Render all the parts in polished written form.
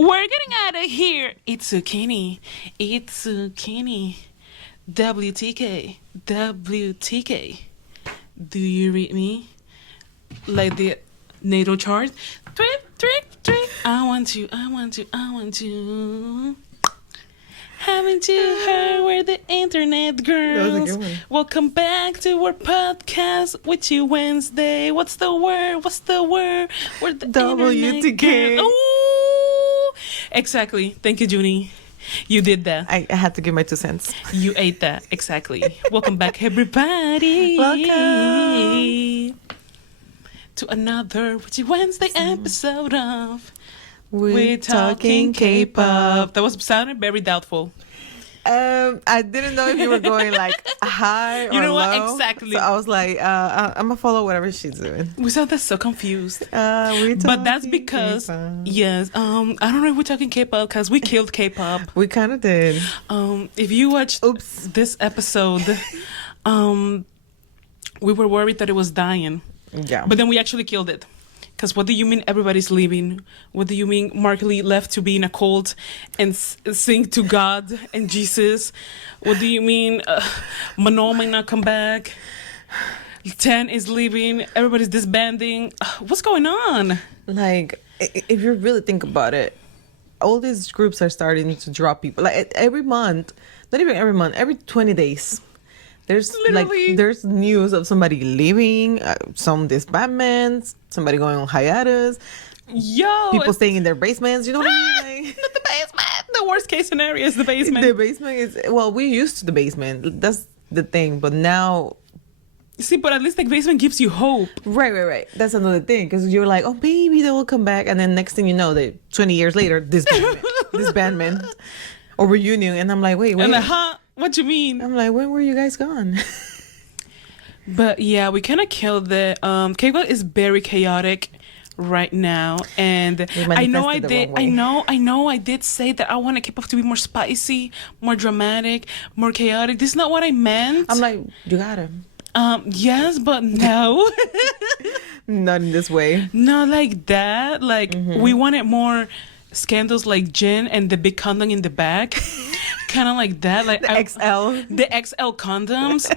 We're getting out of here. It's zucchini. It's zucchini. WTK. WTK. Do you read me? Like the NATO chart? Trip, trip, trip. I want you, I want you, I want you. Haven't you heard we're the internet girls? That was a good one. Welcome back to our podcast, Witchy Wednesday. What's the word? What's the word? We're the internet WTK. girls. Ooh! Exactly. Thank you, Junie. You did that. I had to give my 2 cents. You ate that. Exactly. Welcome back, everybody. Welcome to another Witchy Wednesday episode of We're talking K-pop. That was sounding very doubtful. I didn't know if you were going like high or You know low. what? Exactly. So I was like, I'm gonna follow whatever she's doing. We sounded so confused. But That's because, yes, I don't know if we're talking K-pop because we killed K-pop. we kind of did. If you watched this episode, we were worried that it was dying. Yeah. But then we actually killed it. Because what do you mean everybody's leaving? What do you mean Mark Lee left to be in a cult and sing to God and Jesus? What do you mean Manon might not come back? 10 is leaving. Everybody's disbanding. What's going on? Like, if you really think about it, all these groups are starting to drop people. Like every month, not even every month, every 20 days. There's Literally. there's news of somebody leaving, some disbandments, somebody going on hiatus, Yo, people staying in their basements. You know what I mean? Like, not the basement. The worst case scenario is the basement. the basement is, well, we're used to the basement. That's the thing. But now, See, but at least the basement gives you hope. right. That's another thing, because you're like, oh, maybe they will come back, and then next thing you know, 20 years later, disbandment or reunion, and I'm like, wait. And like, what you mean? I'm like, when were you guys gone? But yeah, we kind of killed it. K-pop is very chaotic right now, and I know I did. I know. I did say that I want K-pop to be more spicy, more dramatic, more chaotic. This is not what I meant. I'm like, you gotta. Yes, but no, Not in this way. not like that. Like we wanted more scandals, like Jin and the big condom in the back. Kind of like that, like XL. the XL condoms,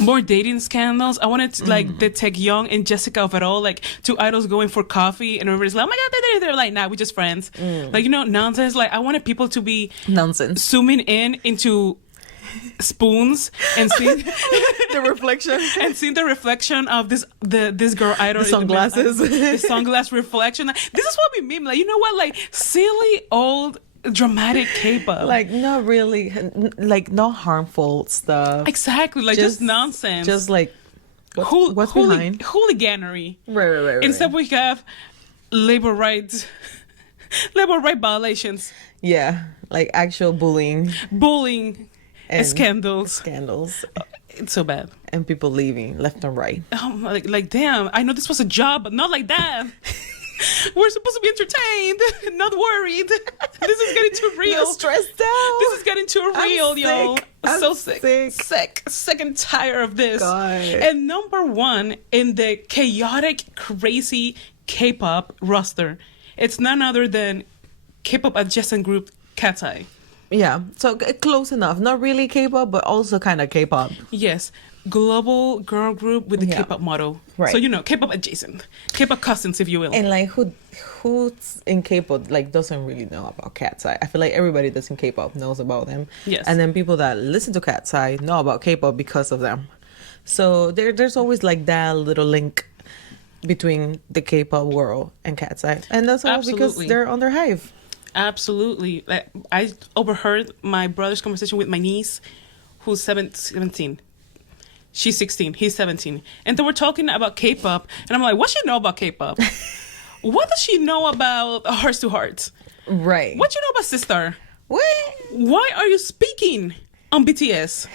more dating scandals. I wanted to, like the Taecyeon and Jessica overall, like two idols going for coffee, and everybody's like, "Oh my god, they're like, nah, we're just friends." Like nonsense. Like I wanted people to be Nonsense. zooming into spoons and seeing The reflection. and seeing the reflection of this girl idol, The sunglasses. the sunglass reflection. This is what we mean. Like, you know what? Like silly old dramatic K-pop. Like, not really, like, not harmful stuff. Exactly, like just nonsense. Just like, what's behind? Hooliganery. Right. Instead, we have labor rights violations, Yeah, like actual bullying. bullying, and scandals. Scandals. It's so bad. And people leaving left and right. Like damn, I know this was a job, but not like that. We're supposed to be entertained, not worried. This is getting too real. Not stressed out. This is getting too real, yo. I'm So sick. sick and tired of this. God. And number one in the chaotic, crazy K-pop roster, it's none other than K-pop adjacent group Katseye. Yeah, so close enough. Not really K-pop, but also kind of K-pop. Yes, global girl group with the K-pop motto. Right. So K-pop adjacent, K-pop cousins, if you will. And like, who's in K-pop like doesn't really know about Katseye? I feel like everybody that's in K-pop knows about them. Yes. And then people that listen to Katseye know about K-pop because of them. So there's always like that little link between the K-pop world and Katseye, and that's all because they're on their hive. Absolutely. Like, I overheard my brother's conversation with my niece, who's 17. She's 16. He's 17. And they were talking about K-pop. And I'm like, what she know about K-pop? What does she know about Hearts to Hearts? Right. What you know about Sister? What? Why are you speaking on BTS?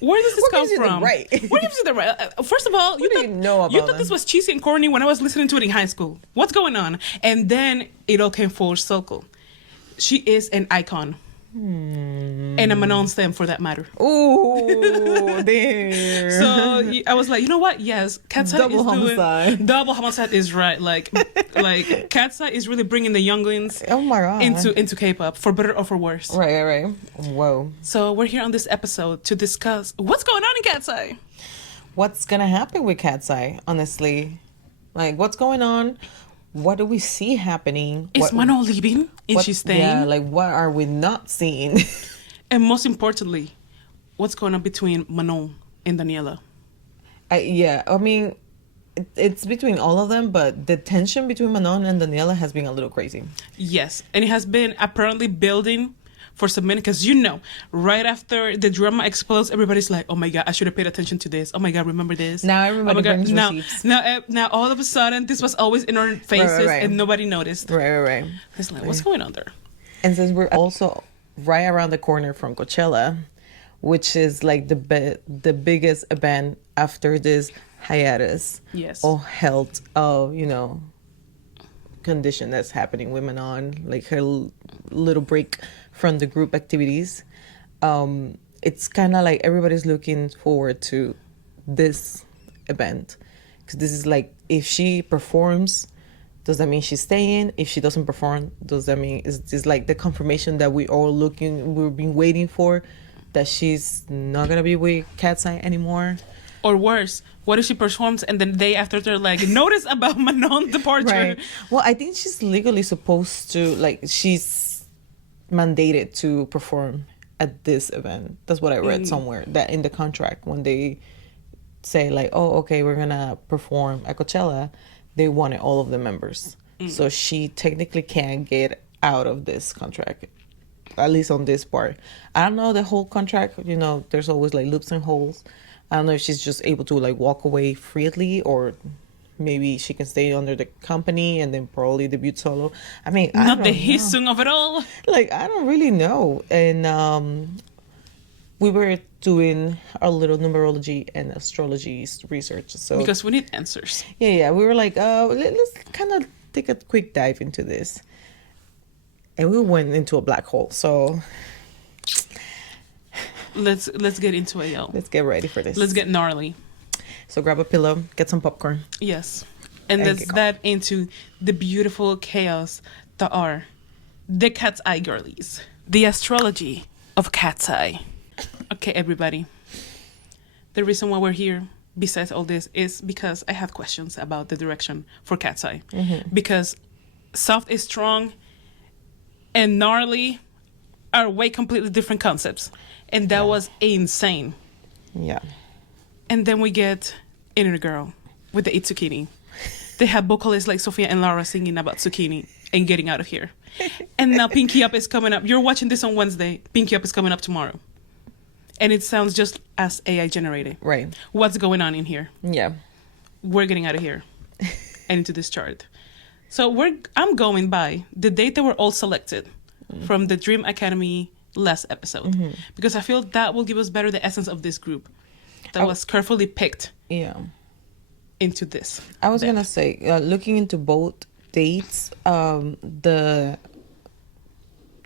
Where does this What come gives you the from? right? What gives you the right? First of all, What do you know about you thought them? this was cheesy and corny when I was listening to it in high school. What's going on? And then it all came full circle. She is an icon. And a Manon stem for that matter. Oh, damn. So I was like, you know what? Yes, Katseye Double is homicide. doing double homicide is right. Like Katseye is really bringing the younglings Oh my god. into K-pop for better or for worse. Right. Whoa. So we're here on this episode to discuss what's going on in Katseye. What's gonna happen with Katseye? Honestly, like what's going on? What do we see happening? Is Manon leaving? Is she staying? Yeah, like what are we not seeing? And most importantly, what's going on between Manon and Daniela? I mean, it's between all of them, but the tension between Manon and Daniela has been a little crazy. Yes, and it has been apparently building for some minutes, because right after the drama explodes, everybody's like, oh my god, I should have paid attention to this. Oh my god, remember this? Now everybody brings receipts. Now all of a sudden, this was always in our faces Right. and nobody noticed. Right. It's like, what's going on there? And since we're also right around the corner from Coachella, which is like the biggest event after this hiatus Yes. or health condition that's happening with Manon, like her little break from the group activities. It's kind of like everybody's looking forward to this event, because this is like, if she performs, does that mean she's staying? If she doesn't perform, does that mean is like the confirmation that we've been waiting for, that she's not gonna be with Katseye anymore? Or worse, what if she performs and then the day after they're like, notice about Manon's departure? Right. Well, I think she's legally supposed to, like, she's mandated to perform at this event. That's what I read somewhere, that in the contract, when they say like, oh, okay, we're gonna perform at Coachella, they wanted all of the members. So she technically can't get out of this contract, at least on this part. I don't know the whole contract, there's always like loops and holes. I don't know if she's just able to like walk away freely, or maybe she can stay under the company and then probably debut solo. I mean, I Not don't the know. hissing of it all. Like, I don't really know. And we were doing our little numerology and astrology research. So Because we need answers. yeah, we were like, let's kind of take a quick dive into this. And we went into a black hole. So Let's get into it, yo. let's get ready for this. Let's get gnarly. So grab a pillow, get some popcorn. Yes. And And let's get dive into the beautiful chaos that are the Katseye girlies. The astrology of Katseye. Okay, everybody. The reason why we're here, besides all this, is because I have questions about the direction for Katseye. Because soft is strong and gnarly are way completely different concepts. And that was insane. Yeah. And then we get Inner Girl with the Eat Zucchini. They have vocalists like Sophia and Laura singing about zucchini and getting out of here. And now Pinky Up is coming up. You're watching this on Wednesday. Pinky Up is coming up tomorrow. And it sounds just as AI generated. Right. What's going on in here? Yeah. We're getting out of here and into this chart. So I'm going by the date that were all selected from the Dream Academy last episode. Because I feel that will give us better the essence of this group that was carefully picked into this. I was gonna say, looking into both dates,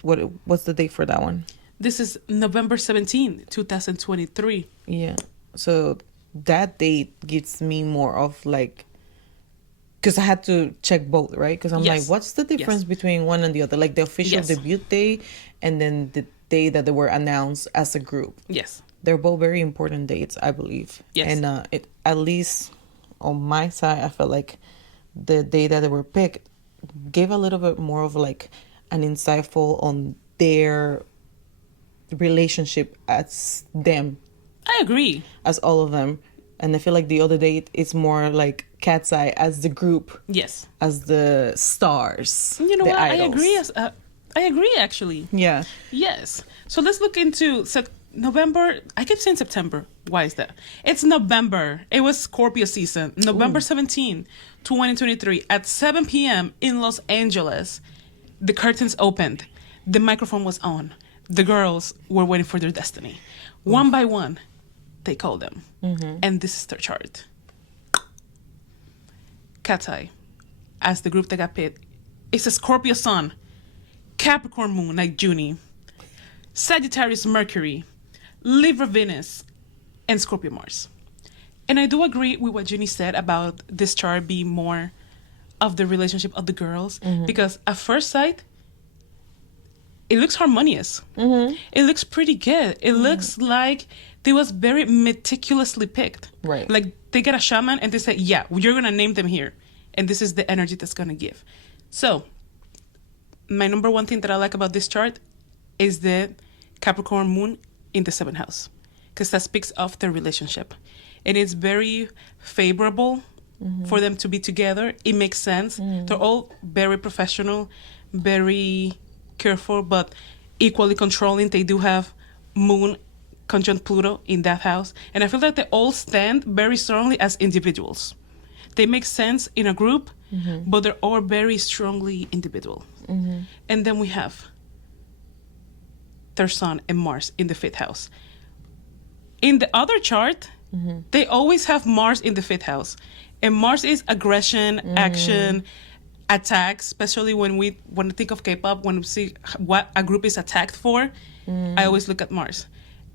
what's the date for that one? This is November 17, 2023. Yeah. So that date gives me more of like, because I had to check both, right? Because I'm like, what's the difference between one and the other? Like the official debut day and then the day that they were announced as a group. Yes. They're both very important dates, I believe. Yes. And it, at least on my side, I felt like the day that they were picked gave a little bit more of like an insightful on their relationship as them. I agree. As all of them. And I feel like the other date is more like Katseye as the group. Yes. As the stars. You know the what? idols. I agree. I agree, actually. Yeah. Yes. So let's look into November. I keep saying September. Why is that? It's November. It was Scorpio season. November 17, 2023 at 7 p.m. in Los Angeles. The curtains opened. The microphone was on. The girls were waiting for their destiny. One by one, they called them. And this is their chart. Katseye, as the group that got picked, it's a Scorpio sun, Capricorn moon like Junie, Sagittarius Mercury, Libra Venus, and Scorpio Mars. And I do agree with what Ginny said about this chart being more of the relationship of the girls, because at first sight, it looks harmonious. It looks pretty good. It looks like they was very meticulously picked. Right. Like they get a shaman and they say, yeah, you're going to name them here. And this is the energy that's going to give. So my number one thing that I like about this chart is the Capricorn moon in the 7th house, because that speaks of their relationship. And it's very favorable for them to be together. It makes sense. They're all very professional, very careful, but equally controlling. They do have moon conjunct Pluto in that house. And I feel like they all stand very strongly as individuals. They make sense in a group, but they're all very strongly individual. And then we have their sun and Mars in the 5th house. In the other chart, they always have Mars in the 5th house. And Mars is aggression, action, attacks, especially when we think of K-pop, when we see what a group is attacked for, I always look at Mars.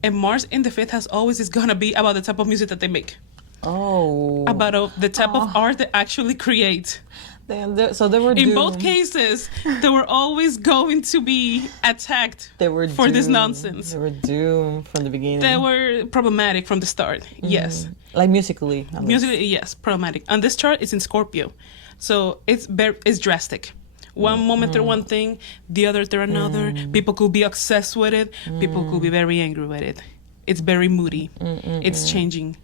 And Mars in the 5th house always is going to be about the type of music that they make. Oh. About the type of art they actually create. So they were doomed. In both cases, they were always going to be attacked for this nonsense. They were doomed from the beginning. They were problematic from the start, yes. Like musically. Musically, yes, problematic. And this chart is in Scorpio. So it's drastic. One moment they're one thing, the other they're another. People could be obsessed with it. People could be very angry with it. It's very moody. It's changing.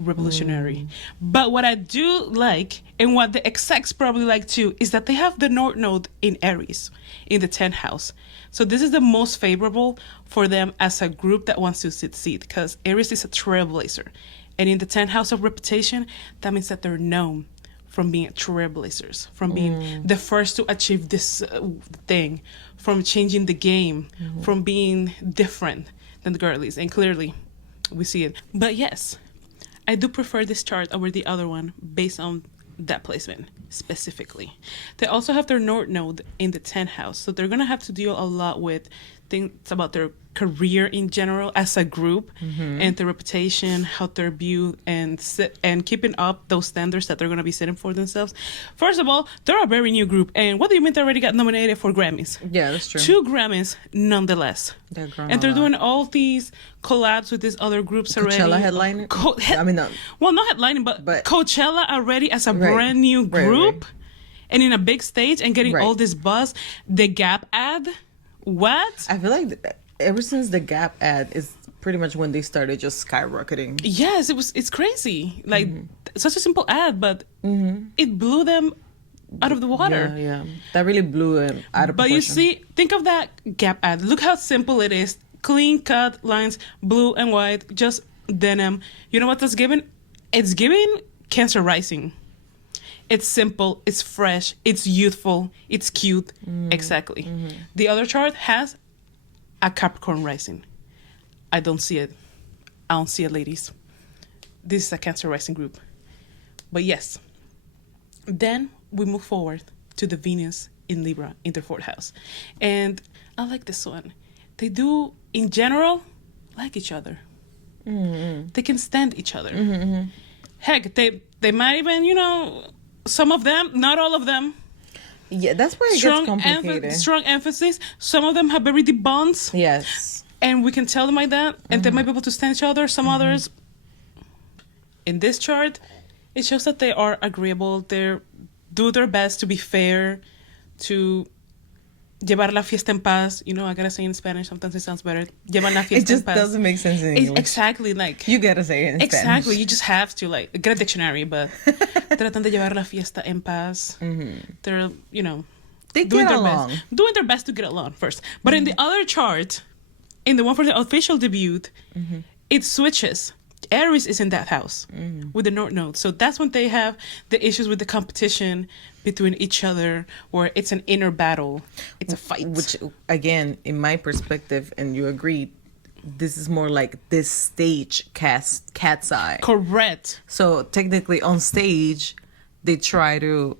Revolutionary. But what I do like, and what the execs probably like too, is that they have the North Node in Aries in the 10th house. So this is the most favorable for them as a group that wants to succeed, because Aries is a trailblazer. And in the 10th house of reputation, that means that they're known from being trailblazers, from being the first to achieve this thing, from changing the game, from being different than the girlies. And clearly, we see it. But yes, I do prefer this chart over the other one based on that placement specifically. They also have their North Node in the 10th house, so they're going to have to deal a lot with things about their career in general as a group, and their reputation, how they're viewed, and keeping up those standards that they're going to be setting for themselves. First of all, they're a very new group, and what do you mean they already got nominated for Grammys? Yeah, that's true. 2 Grammys nonetheless. And they're doing all these collabs with these other groups already. Coachella headliner? Well, not headlining, but Coachella already as a brand new group, and in a big stage, and getting all this buzz. The Gap ad, what? I feel like ever since the Gap ad is pretty much when they started just skyrocketing. Yes, it's crazy. Like such a simple ad, but it blew them out of the water. Yeah. That really blew them out of proportion. But you see, think of that Gap ad. Look how simple it is. Clean cut lines, blue and white, just denim. You know what that's giving? It's giving Cancer Rising. It's simple, it's fresh, it's youthful, it's cute. Exactly. The other chart has a Capricorn Rising. I don't see it. I don't see it, ladies. This is a Cancer Rising group. But yes. Then we move forward to the Venus in Libra in their 4th house. And I like this one. They do, in general, like each other. They can stand each other. Heck, they might even, some of them, not all of them. Yeah, that's where it gets complicated. Strong emphasis. Some of them have very deep bonds. Yes. And we can tell them like that. And they might be able to stand each other. Some others, in this chart, it shows that they are agreeable. They do their best to be fair, to llevar la fiesta en paz. I gotta say in Spanish, sometimes it sounds better. Llevar la fiesta en paz. It just doesn't make sense in English. Exactly, like... You gotta say it in Spanish. Exactly, you just have to, get a dictionary, but... Tratan de llevar la fiesta en paz. They're, they doing get their along. best. Doing their best to get along first. But in the other chart, in the one for the official debut, it switches. Aries is in that house with the North Node. So that's when they have the issues with the competition between each other, where it's an inner battle. It's a fight. Which, again, in my perspective, and you agree, this is more like this stage Katseye. Correct. So technically on stage, they try to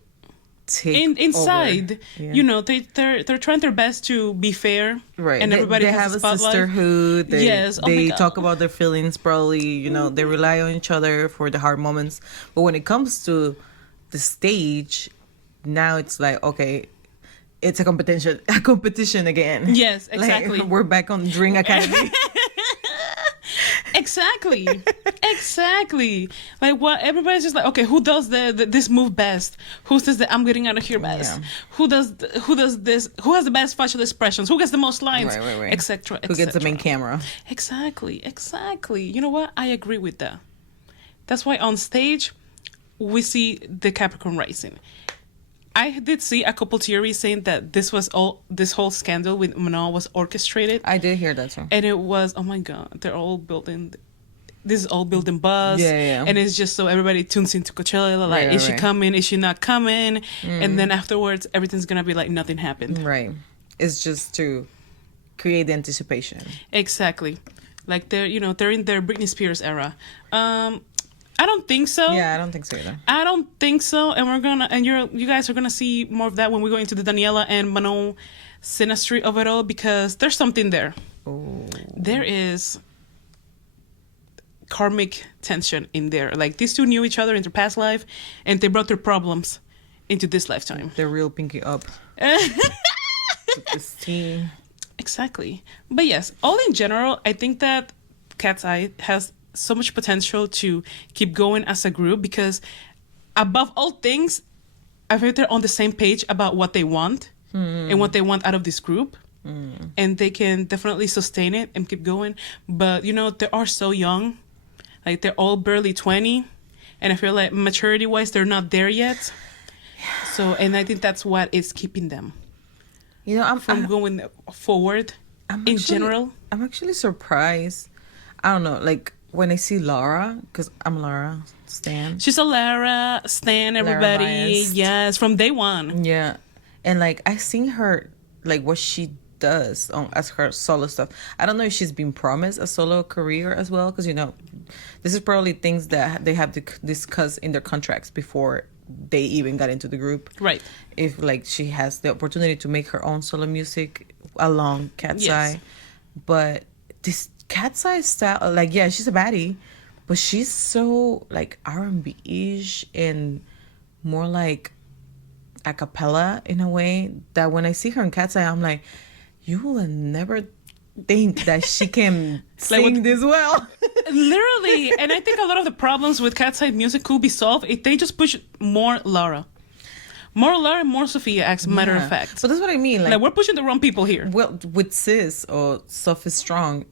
inside, Yeah. you know, they're trying their best to be fair, Right. and everybody they has have a a spotlight. sisterhood. They, Yes. Oh my they God. talk about their feelings probably, you know, they rely on each other for the hard moments. But when it comes to the stage, now it's like, okay, it's a competition again. Yes, exactly. Like, we're back on Dream Academy. Exactly. Like, what, everybody's just like, okay, who does this move best? Who says that I'm getting out of here best? Yeah. Who does this? Who has the best facial expressions? Who gets the most lines? Right. Etc. Who gets the main camera? Exactly. You know what? I agree with that. That's why on stage we see the Capricorn rising. I did see a couple theories saying that this whole scandal with Manon was orchestrated. I did hear that too. And it was, oh my God, this is all building buzz. Yeah. And it's just so everybody tunes into Coachella. Like, is she coming? Is she not coming? And then afterwards, everything's going to be like nothing happened. Right. It's just to create the anticipation. Exactly. Like, they're in their Britney Spears era. I don't think so. Yeah, I don't think so either. I don't think so. And you guys are gonna see more of that when we go into the Daniela and Manon synastry of it all, because there's something there. Ooh. There is karmic tension in there. Like, these two knew each other in their past life, and they brought their problems into this lifetime. They're real pinky up. With this tea. Exactly. But yes, all in general, I think that Katseye has so much potential to keep going as a group, because above all things, I think they're on the same page about what they want and what they want out of this group. And they can definitely sustain it and keep going. But, you know, they are so young. Like, they're all barely 20. And I feel like maturity-wise, they're not there yet. So, and I think that's what is keeping them, you know, from going forward in general. I'm actually surprised. I don't know, like, when I see Lara, because I'm Lara stan. She's a Lara stan, everybody. biased. Yes, from day one. Yeah. And, like, I seen her, like, what she does as her solo stuff. I don't know if she's been promised a solo career as well, because, you know, this is probably things that they have to discuss in their contracts before they even got into the group. Right. If, like, she has the opportunity to make her own solo music along Katseye. Yes. But this Katseye style, like, yeah, she's a baddie, but she's so, like, R&B-ish and more like a cappella in a way that when I see her in Katseye, I'm like, you will never think that she can sing this well. Literally. And I think a lot of the problems with Katseye music could be solved if they just push more Lara. More Lara, more Sophia, as a matter of fact. But that's what I mean. Like, we're pushing the wrong people here. Well, with Sis or Sophie Strong,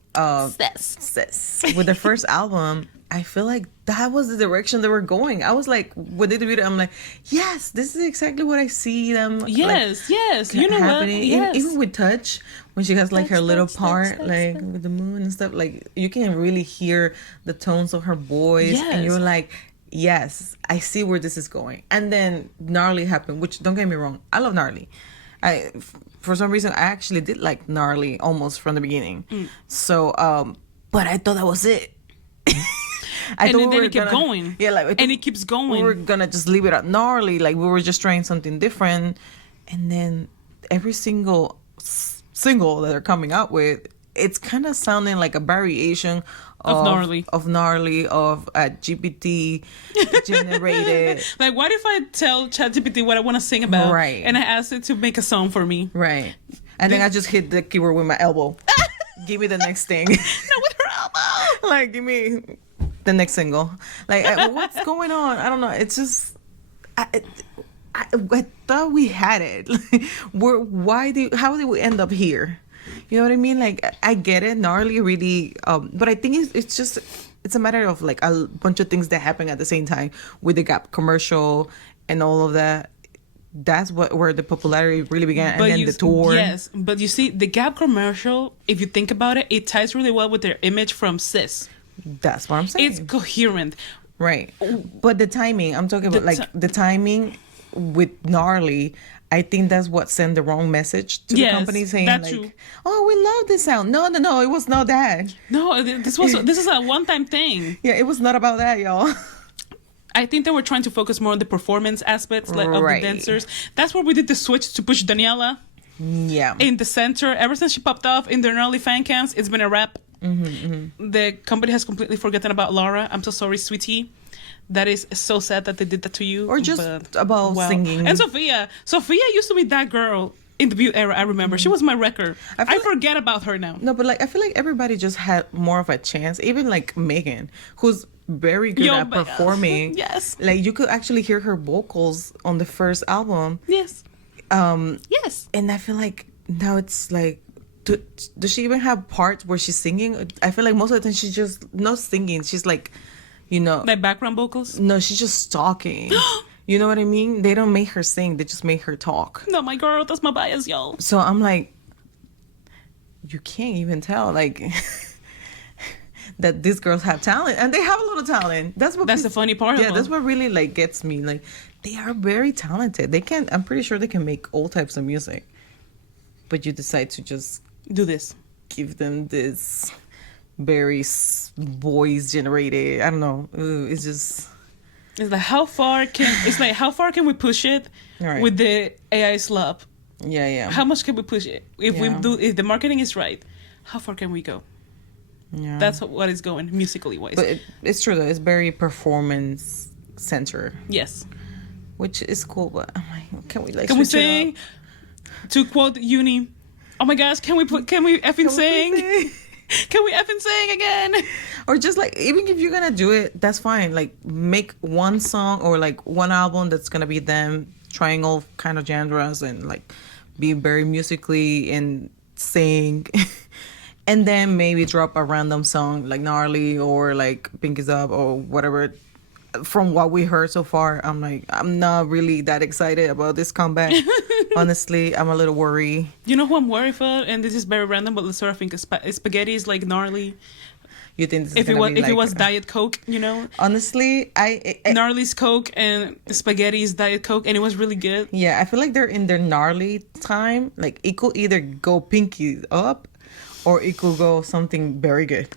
Sis, with the first album, I feel like that was the direction they were going. I was like, when they did it, I'm like, yes, this is exactly what I see them. Yes, like, yes. You know happening. what? Yes. Even with Touch, when she has like her little part, touch. with the moon and stuff, like you can really hear the tones of her voice, and you're like, yes, I see where this is going. And then Gnarly happened, which, don't get me wrong, I love Gnarly. For some reason, I actually did like Gnarly almost from the beginning. So, but I thought that was it. And then it kept going. Yeah, like, and it keeps going. We were gonna just leave it at Gnarly, like we were just trying something different. And then every single single that they're coming out with, it's kind of sounding like a variation of Gnarly, of GPT generated. Like, what if I tell ChatGPT what I want to sing about, right? And I ask it to make a song for me, right? And then I just hit the keyboard with my elbow. Give me the next thing. No, with her elbow. Like, give me the next single. Like, what's going on? I don't know. It's just, I thought we had it. How did we end up here? You know what I mean? Like, I get it, Gnarly really, but I think it's a matter of like a bunch of things that happen at the same time with the Gap commercial and all of that. That's where the popularity really began, and then the tour. Yes, but you see, the Gap commercial, if you think about it, it ties really well with their image from Sis. That's what I'm saying. It's coherent. Right. But the timing, I'm talking about the timing with Gnarly, I think that's what sent the wrong message to the company, saying like, true. "Oh, we love this sound." No, it was not that. No, this is a one-time thing. Yeah, it was not about that, y'all. I think they were trying to focus more on the performance aspects like of the Right. dancers. That's where we did the switch to push Daniela Yeah. in the center. Ever since she popped off in the early fan cams, it's been a wrap. The company has completely forgotten about Laura. I'm so sorry, sweetie. That is so sad that they did that to you. Or just about singing. And Sophia. Sophia used to be that girl in the Butte era. I remember. She was my wrecker. I forget about her now. No, but like I feel like everybody just had more of a chance. Even like Megan, who's very good at performing. Yes. Like you could actually hear her vocals on the first album. Yes. Yes. And I feel like now it's like, does she even have parts where she's singing? I feel like most of the time she's just not singing. She's like, like background vocals. No, she's just talking. You know what I mean? They don't make her sing. They just make her talk. No, my girl, that's my bias, y'all. So I'm like, you can't even tell like that these girls have talent, and they have a lot of talent. That's the funny part. Yeah, that's what really like gets me. Like they are very talented. They can. I'm pretty sure they can make all types of music. But you decide to just do this. Give them this very voice generated. I don't know. It's just. It's like how far can we push it with the AI slap? Yeah. How much can we push it? If the marketing is right, how far can we go? Yeah. That's what is going musically wise. But it's true though. It's very performance center. Yes. Which is cool, but I'm like, can we sing? To quote Uni, oh my gosh, can we effing sing? Can we effing sing again? Or just like, even if you're gonna do it, that's fine. Like make one song or like one album that's gonna be them trying all kind of genres and like be very musically and sing. And then maybe drop a random song like Gnarly or like Pinkies Up or whatever. From what we heard so far, I'm like, I'm not really that excited about this comeback. Honestly, I'm a little worried. You know who I'm worried for? And this is very random, but let's sort of think spaghetti is like Gnarly. You think this if it was Diet Coke, Honestly, I Gnarly's Coke and Spaghetti's Diet Coke, and it was really good. Yeah, I feel like they're in their gnarly time. Like it could either go Pinky Up, or it could go something very good.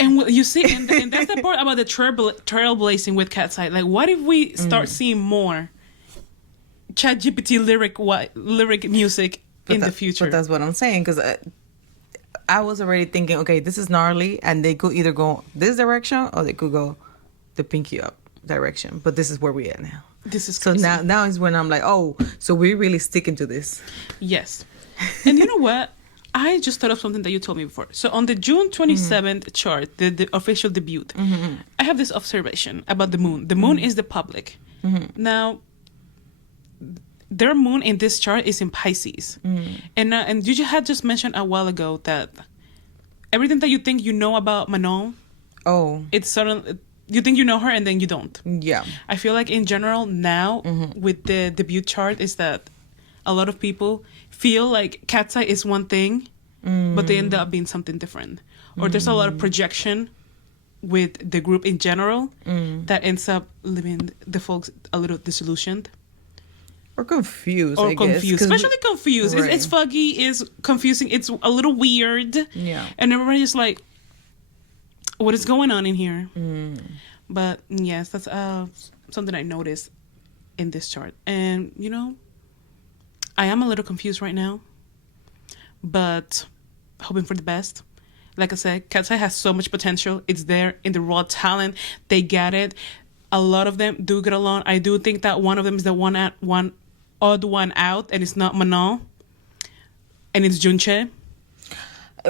And you see, and that's the part about the trailblazing with Katseye. Like, what if we start seeing more ChatGPT lyric music in the future? But that's what I'm saying, because I was already thinking, okay, this is gnarly, and they could either go this direction or they could go the Pinky Up direction. But this is where we at now. This is crazy. So now is when I'm like, oh, so we're really sticking to this. Yes. And you know what? I just thought of something that you told me before. So on the June 27th chart, the official debut, I have this observation about the moon. The moon is the public. Now, their moon in this chart is in Pisces. And you had just mentioned a while ago that everything that you think you know about Manon, it's suddenly, you think you know her and then you don't. Yeah. I feel like in general now with the debut chart is that a lot of people feel like Katseye is one thing, but they end up being something different. Or there's a lot of projection with the group in general that ends up leaving the folks a little disillusioned. Or confused, Or I confused. guess. Especially confused. Right. It's foggy, it's confusing, it's a little weird. Yeah. And everybody's like, what is going on in here? But yes, that's something I noticed in this chart. And, I am a little confused right now, but hoping for the best. Like I said, Katseye has so much potential. It's there in the raw talent. They get it. A lot of them do get along. I do think that one of them is the odd one out, and it's not Manon, and it's Junche.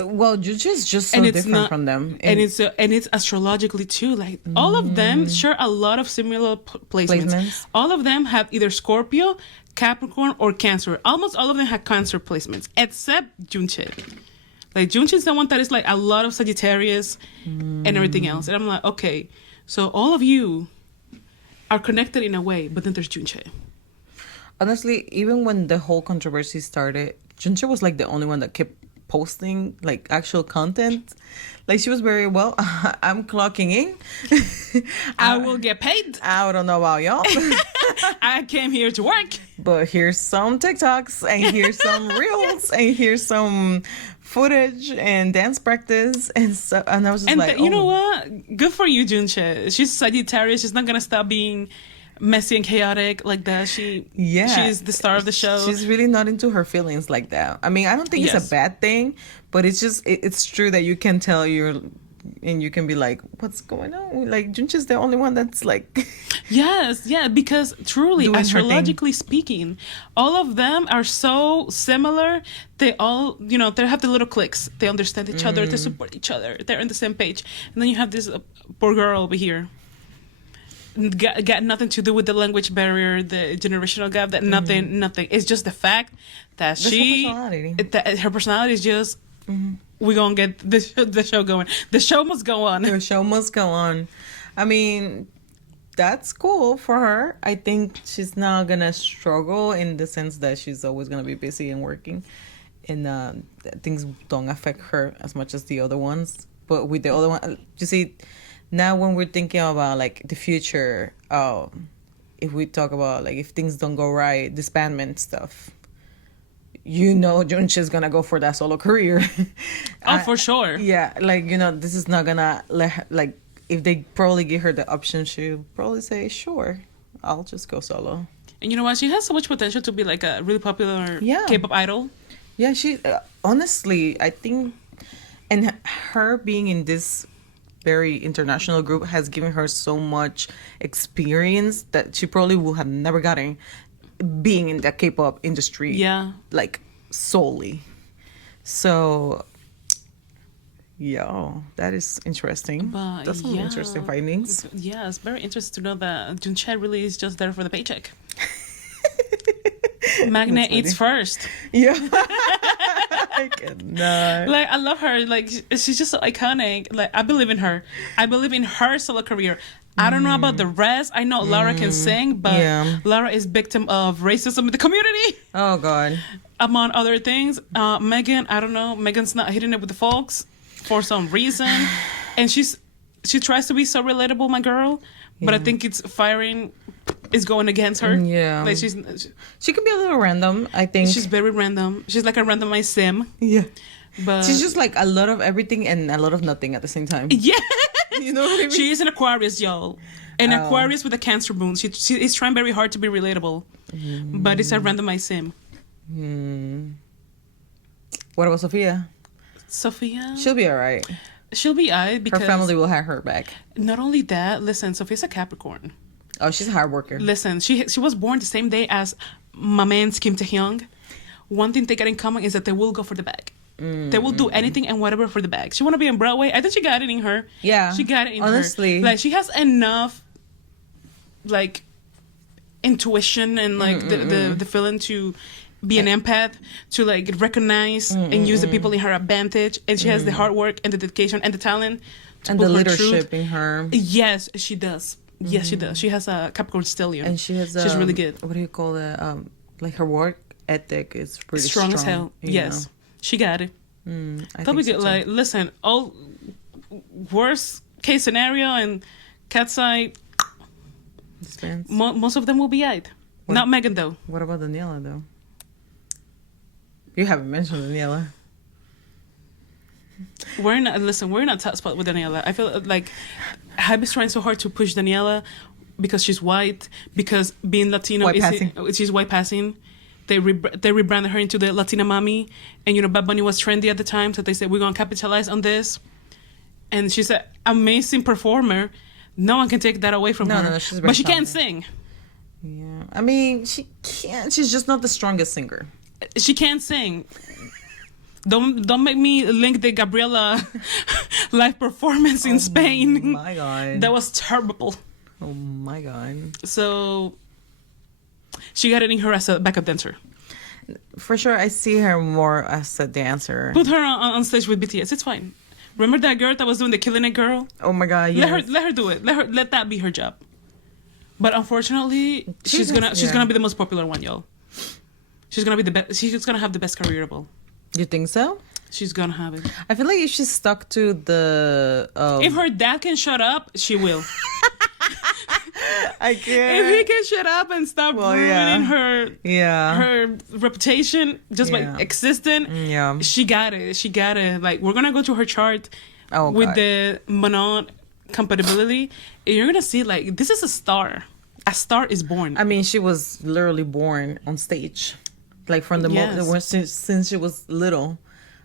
Well, Junche is just so different from them, and it's astrologically too. Like all of them share a lot of similar placements. All of them have either Scorpio, Capricorn, or Cancer. Almost all of them have Cancer placements, except Junche. Like Junche is the one that is like a lot of Sagittarius and everything else. And I'm like, okay, so all of you are connected in a way, but then there's Junche. Honestly, even when the whole controversy started, Junche was like the only one that kept posting like actual content. Like she was very well, I'm clocking in. I will get paid. I don't know about y'all. I came here to work. But here's some TikToks, and here's some reels, and here's some footage and dance practice and stuff. And I was just like, you know what? Good for you, Junche. She's Sagittarius. She's not gonna stop being messy and chaotic like that. She's the star of the show. She's really not into her feelings like that. I mean, I don't think it's a bad thing, but it's just it's true that you can tell and you can be like, what's going on? Like, Junche's the only one that's like... Yes, yeah, because truly, astrologically speaking, all of them are so similar. They all, they have the little cliques. They understand each other. They support each other. They're on the same page. And then you have this poor girl over here. Got nothing to do with the language barrier, the generational gap, that nothing. It's just the fact that her personality is just... We're gonna get the show going. The show must go on. The show must go on. I mean, that's cool for her. I think she's not gonna struggle in the sense that she's always gonna be busy and working, and things don't affect her as much as the other ones. But with the other one, you see, now when we're thinking about like the future, if we talk about like if things don't go right, disbandment stuff. Junche's gonna go for that solo career. For sure. Yeah, like, this is not gonna let her, like, if they probably give her the option, she'll probably say, sure, I'll just go solo. And you know what? She has so much potential to be like a really popular K-pop idol. Yeah, she, honestly, I think, and her being in this very international group has given her so much experience that she probably would have never gotten being in the K-pop industry, like solely. So, that is interesting. But that's some interesting findings. Yeah, it's very interesting to know that Junche really is just there for the paycheck. Magnet eats first. Yeah. I cannot. Like, I love her. Like, she's just so iconic. Like, I believe in her. I believe in her solo career. I don't know about the rest. I know Laura can sing, but Laura is victim of racism in the community. Oh, God. Among other things. Megan, I don't know. Megan's not hitting it with the folks for some reason. And she tries to be so relatable, my girl. But I think it's firing is going against her. Yeah. Like she can be a little random, I think. She's very random. She's like a randomized sim. Yeah. But she's just like a lot of everything and a lot of nothing at the same time. Yeah. You know what I mean? She is an Aquarius, y'all. An Aquarius with a Cancer moon. She is trying very hard to be relatable. But it's a randomized sim. What about Sophia? Sophia? She'll be all right. She'll be alright because... her family will have her back. Not only that, listen, Sophia's a Capricorn. Oh, she's a hard worker. Listen, she was born the same day as my man Kim Taehyung. One thing they got in common is that they will go for the bag. They will do anything and whatever for the bag. She want to be on Broadway. I think she got it in her. Yeah. She got it in honestly. her. Like, she has enough, like, intuition and, like, the feeling to be an empath, to, like, recognize and use the people in her advantage. And she has the hard work and the dedication and the talent to and pull the her leadership truth. In her. Yes, she does. Yes, she does. She has a Capricorn stellium. And she's really good. What do you call it? Like, her work ethic is pretty strong as hell. Yes. Know? She got it. That'll be good. So like, listen, all worst case scenario and Katseye, most of them will be eyed. Not Megan, though. What about Daniela, though? You haven't mentioned Daniela. We're in a top spot with Daniela. I feel like Hybe is trying so hard to push Daniela because she's white, because being Latino she's white passing. They rebranded her into the Latina mommy, and Bad Bunny was trendy at the time, so they said we're gonna capitalize on this. And she's an amazing performer. No one can take that away from her. No, but she can't sing. Yeah, I mean, she can't. She's just not the strongest singer. She can't sing. Don't make me link the Gabriela live performance in Spain. Oh my God, that was terrible. Oh my God. So she got it in her as a backup dancer. For sure, I see her more as a dancer. Put her on stage with BTS. It's fine. Remember that girl that was doing the Killing It girl? Oh my God, yes. Let her do it. Let that be her job. But unfortunately, she's gonna be the most popular one, y'all. She's gonna be the best. She's gonna have the best careerable. You think so? She's gonna have it. I feel like if she's stuck to the... if her dad can shut up, she will. I If he can't. can shut up and stop Well, ruining Yeah. her reputation just by Yeah. existing, Yeah. she got it. She got it. Like, we're gonna go to her chart Oh, with God. the Manon compatibility, and you're gonna see like this is a star. A star is born. I mean, she was literally born on stage. Like from the Yes. moment since she was little,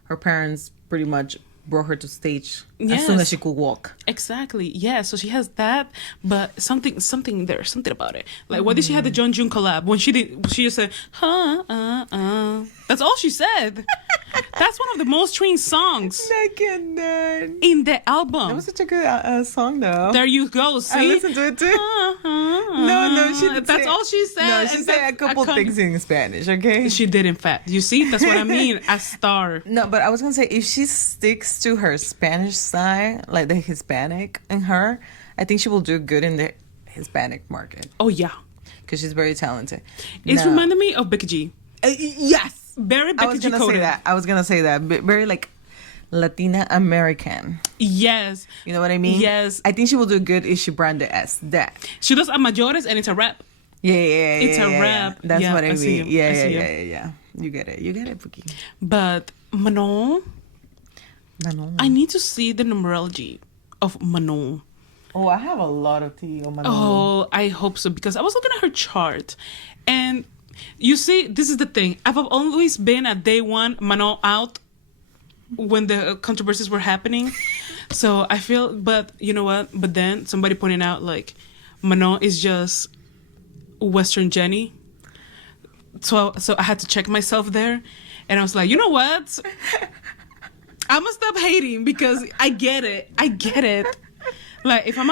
her parents pretty much brought her to stage as soon Yes. as she could walk. Exactly. Yeah. So she has that, but something there's something about it. Like, why did she have the John June collab when she just said, That's all she said. That's one of the most streamed songs I cannot. in the album. That was such a good song, though. There you go. See? I listened to it too. No, she didn't. That's say- all she said. No, she and said a that's couple things in Spanish. Okay. She did, in fact. You see? That's what I mean. A star. No, but I was gonna say if she sticks to her Spanish side, like the Hispanic in her, I think she will do good in the Hispanic market Oh, yeah. because she's very talented. It's Now- reminding me of Becky G. Yes, Very I Becky was G gonna say coded. that. I was gonna say that. Very like Latina American. Yes. You know what I mean? Yes. I think she will do good if she branded as that. She does a mayores and it's a rap. Yeah, It's a rap. That's Yeah, what I I see mean. you. Yeah, I yeah, see yeah, you. yeah, yeah. You get it, Pookie. But Manon, Manon. I need to see the numerology of Manon. Oh, I have a lot of tea on my Oh, I hope so, because I was looking at her chart, and you see, this is the thing. I've always been at day one, Manon out when the controversies were happening. So I feel, but you know what? But then somebody pointed out like Manon is just Western Jenny. So I had to check myself there, and I was like, you know what? I'm gonna stop hating because I get it. I get it. Like, if I'm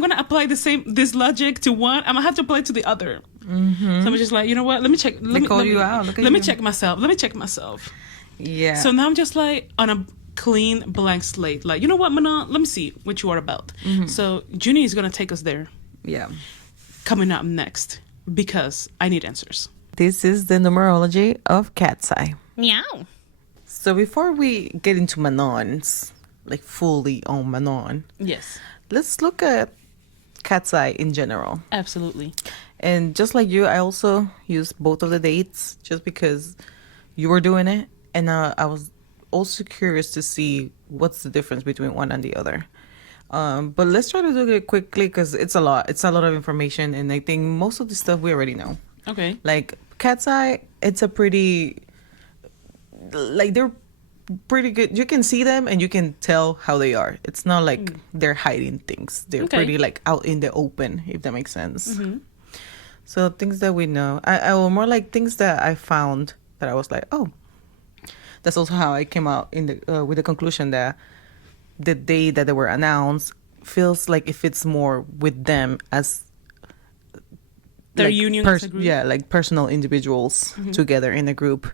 gonna apply this logic to one, I'm gonna have to apply it to the other. Mm-hmm. So I'm just like, you know what? Let me check. Let me call you out. Look at Let me you. check myself. Let me check myself. Yeah. So now I'm just like on a clean blank slate. Like, you know what, Manon? Let me see what you are about. Mm-hmm. So Junie is gonna take us there. yeah. Coming up next because I need answers. This is the numerology of Katseye. Meow. So before we get into Manon's, like fully on Manon, Yes, let's look at Katseye in general. absolutely. And just like you, I also used both of the dates just because you were doing it. And I was also curious to see what's the difference between one and the other. But let's try to do it quickly because it's a lot. It's a lot of information. And I think most of the stuff we already know. Okay. Like Katseye, it's a pretty, like they're pretty good. You can see them and you can tell how they are. It's not like they're hiding things. They're Okay. pretty like out in the open, if that makes sense. Mm-hmm. So things that we know, I will more like things that I found that I was like, oh, that's also how I came out in the with the conclusion that the day that they were announced feels like it fits more with them as Their like, union as a group? yeah, like personal individuals together in a group,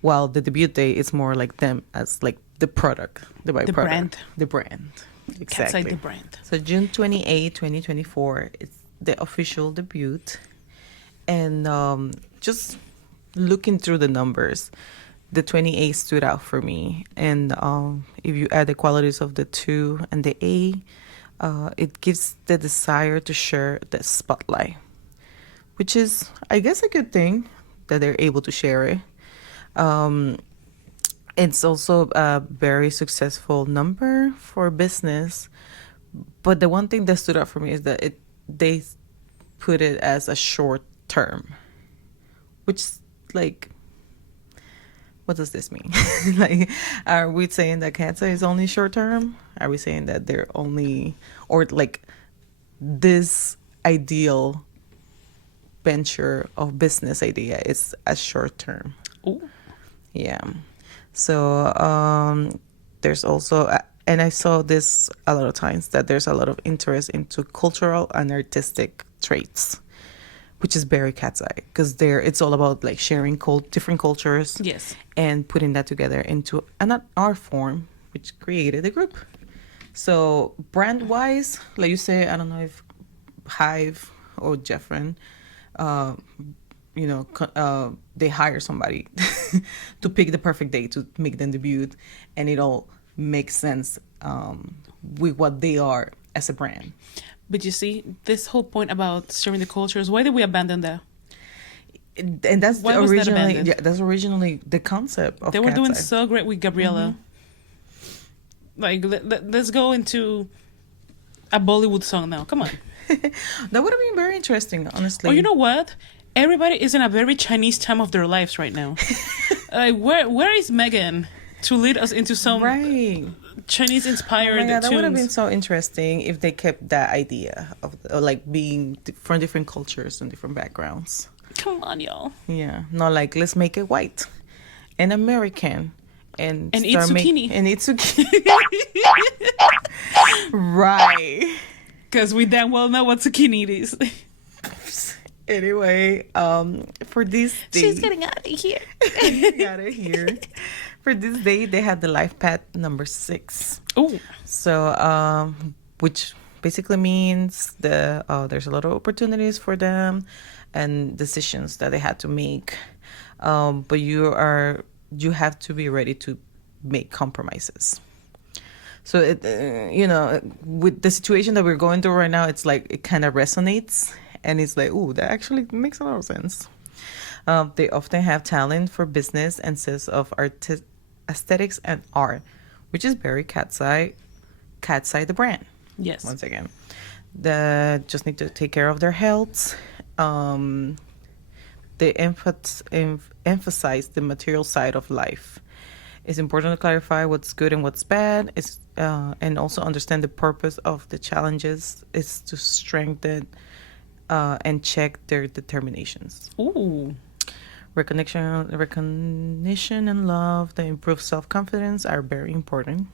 while the debut day is more like them as like the product, the byproduct, brand. the brand. Katseye the brand. So June 28, 2024, it's the official debut. And just looking through the numbers, the 28 stood out for me. And if you add the qualities of the 2 and the A, it gives the desire to share the spotlight, which is, I guess, a good thing that they're able to share it. It's also a very successful number for business. But the one thing that stood out for me is that they put it as a short term, which, like, what does this mean? Like, are we saying that Katseye is only short term? Are we saying that they're only, or like this ideal venture of business idea is a short term? Oh, Yeah. So there's also, and I saw this a lot of times, that there's a lot of interest into cultural and artistic traits, which is very Katseye, because it's all about like sharing different cultures, yes. and putting that together into an art form, which created the group. So brand wise, like you say, I don't know if Hive or Jeffren, they hire somebody to pick the perfect day to make them debut, and it all makes sense with what they are as a brand. But you see, this whole point about sharing the cultures, why did we abandon that? And that's Why was that originally abandoned? yeah, that's originally the concept of They were doing Katseye. so great with Gabriella. Like, let's go into a Bollywood song now. Come on. That would have been very interesting, honestly. Oh, you know what? Everybody is in a very Chinese time of their lives right now. Like, where is Megan to lead us into some Right. Chinese inspired Oh my God, that would have been tunes? so interesting if they kept that idea of like being from different cultures and different backgrounds. Come on, y'all. Yeah, not like let's make it white and American and And eat start zucchini. and eat zucchini. Right. Because we damn well know what zucchini is. Anyway, for this day, She's getting out of here. got it here. For this day, they had the life path number 6. Oh, So, which basically means there's a lot of opportunities for them and decisions that they had to make. But you have to be ready to make compromises. So with the situation that we're going through right now, it's like it kind of resonates, and it's like, ooh, that actually makes a lot of sense. They often have talent for business and sense of aesthetics and art, which is very Katseye the brand. yes. Once again, they just need to take care of their health. They emphasize the material side of life. It's important to clarify what's good and what's bad. And also understand the purpose of the challenges is to strengthen and check their determinations. Ooh. Recognition and love that improve self-confidence are very important.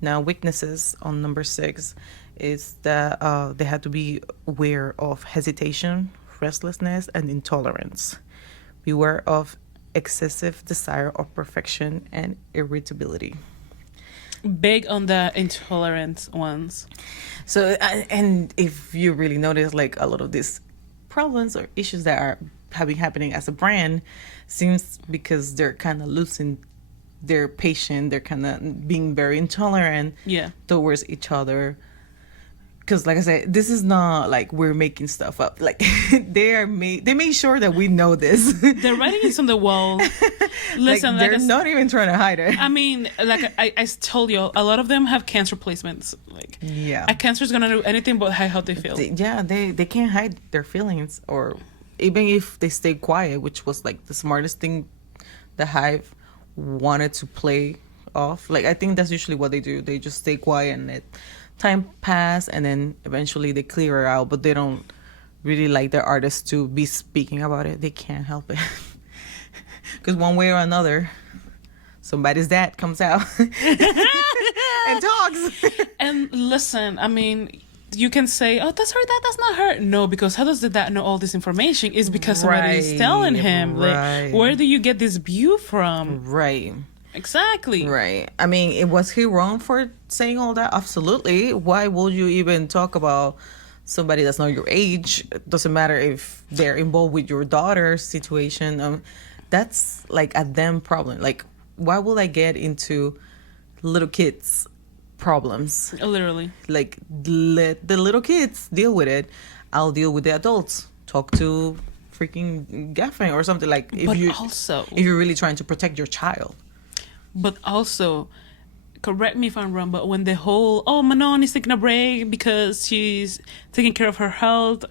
Now, weaknesses on number 6 is that they have to be aware of hesitation, restlessness, and intolerance. Beware of excessive desire of perfection and irritability. Big on the intolerant ones. So, and if you really notice, like a lot of these problems or issues that are happening as a brand seems because they're kind of losing their patience, they're kind of being very intolerant Yeah. towards each other. Because, like I said, this is not like we're making stuff up. Like they made sure that we know this. They're writing it on the wall. Listen, they're like not even trying to hide it. I mean, like I told you, a lot of them have cancer placements. Like, Yeah. a cancer is gonna do anything but hide how they feel. They can't hide their feelings, or even if they stay quiet, which was like the smartest thing the Hive wanted to play off. Like, I think that's usually what they do. They just stay quiet and let time pass, and then eventually they clear it out, but they don't really like their artists to be speaking about it. They can't help it. Because one way or another, somebody's dad comes out and talks. And listen, I mean, you can say, "Oh, that's her dad. That's not her." No, because how does the dad know all this information? Is because somebody is telling him. Right. Like, where do you get this view from? Right. Exactly. Right. I mean, was he wrong for saying all that? Absolutely. Why would you even talk about somebody that's not your age? It doesn't matter if they're involved with your daughter's situation. That's like a them problem. Like, why would I get into little kids' problems? Literally. Like, let the little kids deal with it. I'll deal with the adults. Talk to freaking Gaffin or something. Like, But if also, you're really trying to protect your child. But also, correct me if I'm wrong, but when the whole, Manon is taking a break because she's taking care of her health,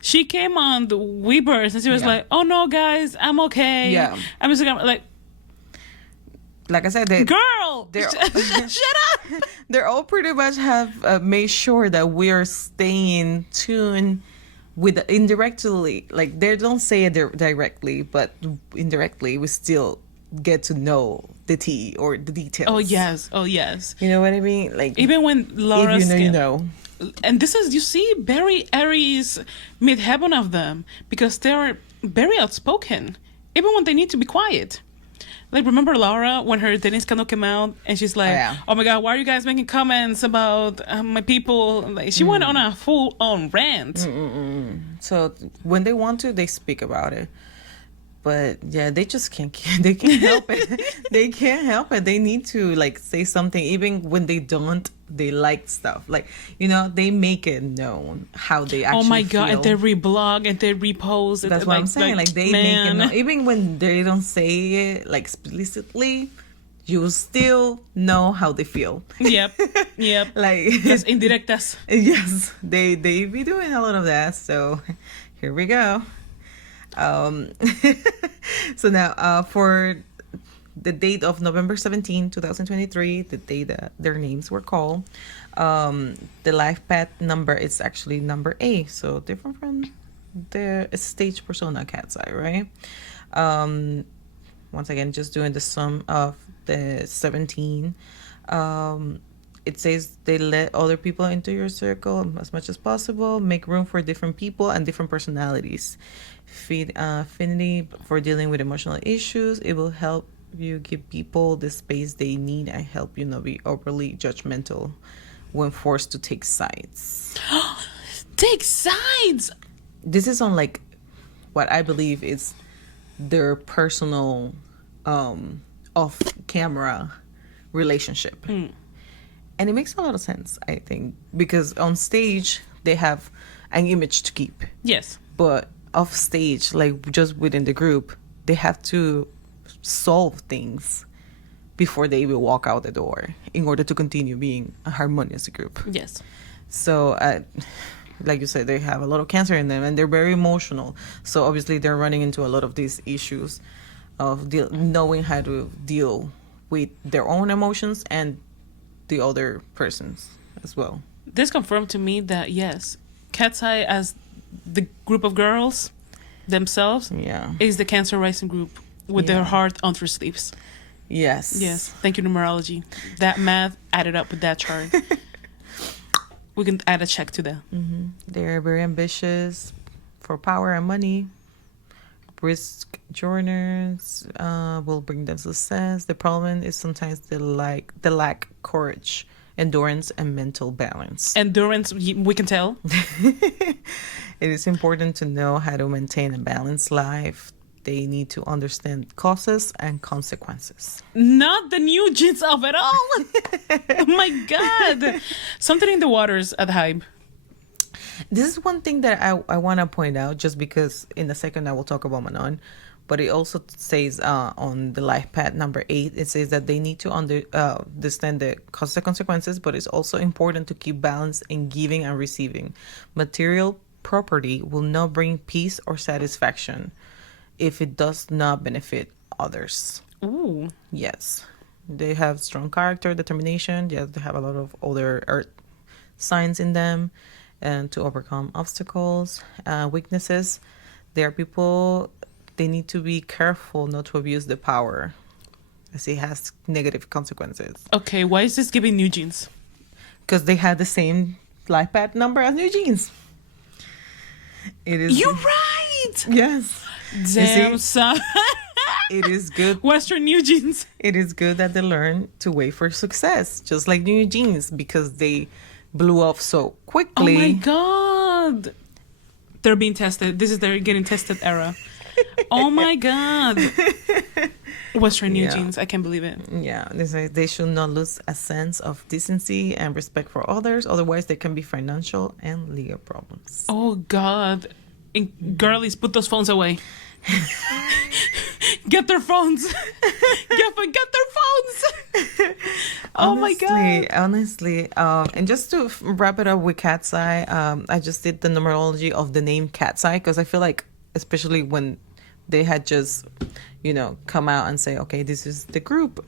she came on the Weebers and she was like, "Oh no, guys, I'm okay." Yeah. I'm just like, Like I said, girl, shut up. they're all pretty much have made sure that we're staying in tune with indirectly. Like, they don't say it directly, but indirectly we still get to know the tea or the details. Oh yes. You know what I mean? Like, Even when Laura, if you know. And this is, you see, very Aries mid heaven of them, because they're very outspoken, even when they need to be quiet. Like, remember Laura when her dating scandal came out, and she's like, "Oh my God, why are you guys making comments about my people?" Like, she went on a full on rant. So when they want to, they speak about it. But yeah, they just can't. They can't help it. They can't help it. They need to like say something, even when they don't they like stuff. Like, they make it known how they actually Oh my God, feel. and they reblog and they repost. That's what I'm saying. Like, they make it known. Even when they don't say it, like, explicitly, you still know how they feel. Yep. Like, Yes, indirectas. Yes, they be doing a lot of that. So here we go. So now for the date of November 17, 2023, the day that their names were called, the life path number is actually number A, so different from the stage persona Katseye, right? Once again, just doing the sum of the 17. It says they let other people into your circle as much as possible, make room for different people and different personalities, feed affinity for dealing with emotional issues. It will help you give people the space they need and help you not be overly judgmental when forced to take sides. Take sides! This is on like what I believe is their personal off-camera relationship. And it makes a lot of sense, I think, because on stage they have an image to keep. Yes. But off stage, like just within the group, they have to solve things before they will walk out the door in order to continue being a harmonious group. Yes. So, like you said, they have a lot of cancer in them and they're very emotional. So obviously they're running into a lot of these issues of knowing how to deal with their own emotions and the other persons as well. This confirmed to me that yes, Katseye as the group of girls themselves is the Cancer rising group with their heart on their sleeves. Yes. Thank you, numerology. That math added up with that chart. We can add a check to that. They're very ambitious for power and money. Risk journers will bring them success. The problem is sometimes the lack courage, endurance, and mental balance. Endurance, we can tell. It is important to know how to maintain a balanced life. They need to understand causes and consequences. Not the new jeans of it all. Oh my God. Something in the waters at Hype. This is one thing that I want to point out, just because in a second I will talk about Manon, but it also says on the life path number 8, it says that they need to understand the consequences, but it's also important to keep balance in giving and receiving. Material property will not bring peace or satisfaction if it does not benefit others. Ooh. Yes. They have strong character, determination. Yes, they have a lot of other earth signs in them. And to overcome obstacles, weaknesses. There are people, they need to be careful not to abuse the power, as it has negative consequences. Okay, why is this giving New Jeans? Because they have the same life path number as New Jeans. It is. You're right! Yes. Damn, son. It is good. Western New Jeans. It is good that they learn to wait for success, just like New Jeans, because they blew up so quickly. Oh my God. They're being tested. This is their getting tested era. Oh my God. Western New Jeans. I can't believe it. Yeah. They should not lose a sense of decency and respect for others. Otherwise, there can be financial and legal problems. Oh God. And girlies, put those phones away. Get their phones. Get their phones. Oh my God. Honestly, and just to wrap it up with Katseye, I just did the numerology of the name Katseye because I feel like, especially when they had just, come out and say, okay, this is the group.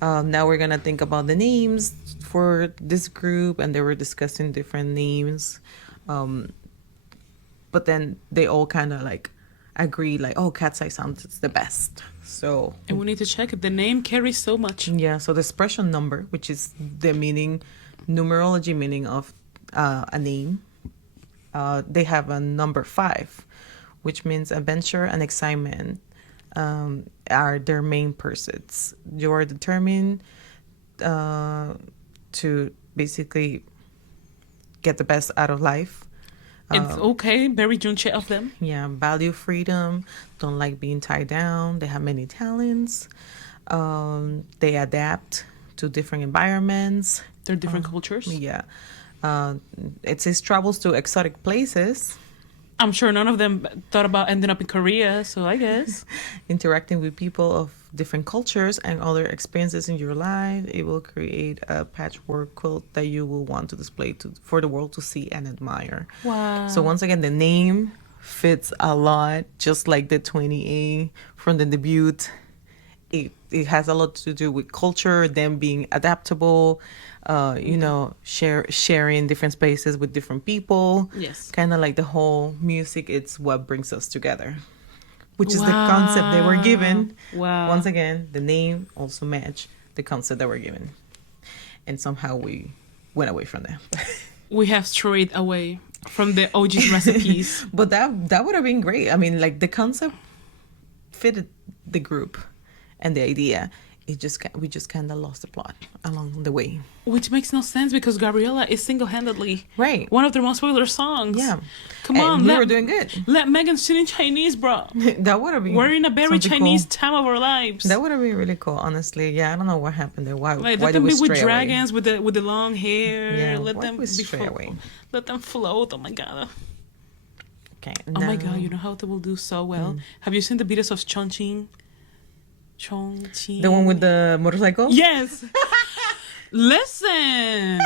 Now we're gonna think about the names for this group, and they were discussing different names. But then they all kind of like agree, like, oh, Katseye sounds the best. So, and we need to check it. The name carries so much. Yeah. So the expression number, which is the numerology meaning of a name, they have a number 5, which means adventure and excitement are their main pursuits. You are determined to basically get the best out of life. It's okay, very Junche of them. Yeah, value freedom, don't like being tied down. They have many talents. They adapt to different environments. They're different cultures. Yeah. It says travels to exotic places. I'm sure none of them thought about ending up in Korea, so I guess. Interacting with people of different cultures and other experiences in your life. It will create a patchwork quilt that you will want to display for the world to see and admire. Wow. So once again, the name fits a lot, just like the 20A from the debut. It has a lot to do with culture, them being adaptable, sharing different spaces with different people. Yes. Kind of like the whole music, it's what brings us together, which is the concept they were given. Wow. Once again, the name also matched the concept that we're given. And somehow we went away from that. We have strayed away from the OG recipes. But that would have been great. I mean, like, the concept fitted the group and the idea. We just kind of lost the plot along the way. Which makes no sense because Gabriella is single-handedly one of their most popular songs. Yeah. Come on. We were doing good. Let Megan sing in Chinese, bro. That would have been We're in a very Chinese cool time of our lives. That would have been really cool, honestly. Yeah, I don't know what happened there. Why let did them we be with stray dragons away? with the long hair. Yeah, let why them did we stray away? Let them float. Oh my god. Okay. Oh my god, you know how they will do so well? Have you seen the videos of Chongqing? The one with the motorcycle? Yes. Listen.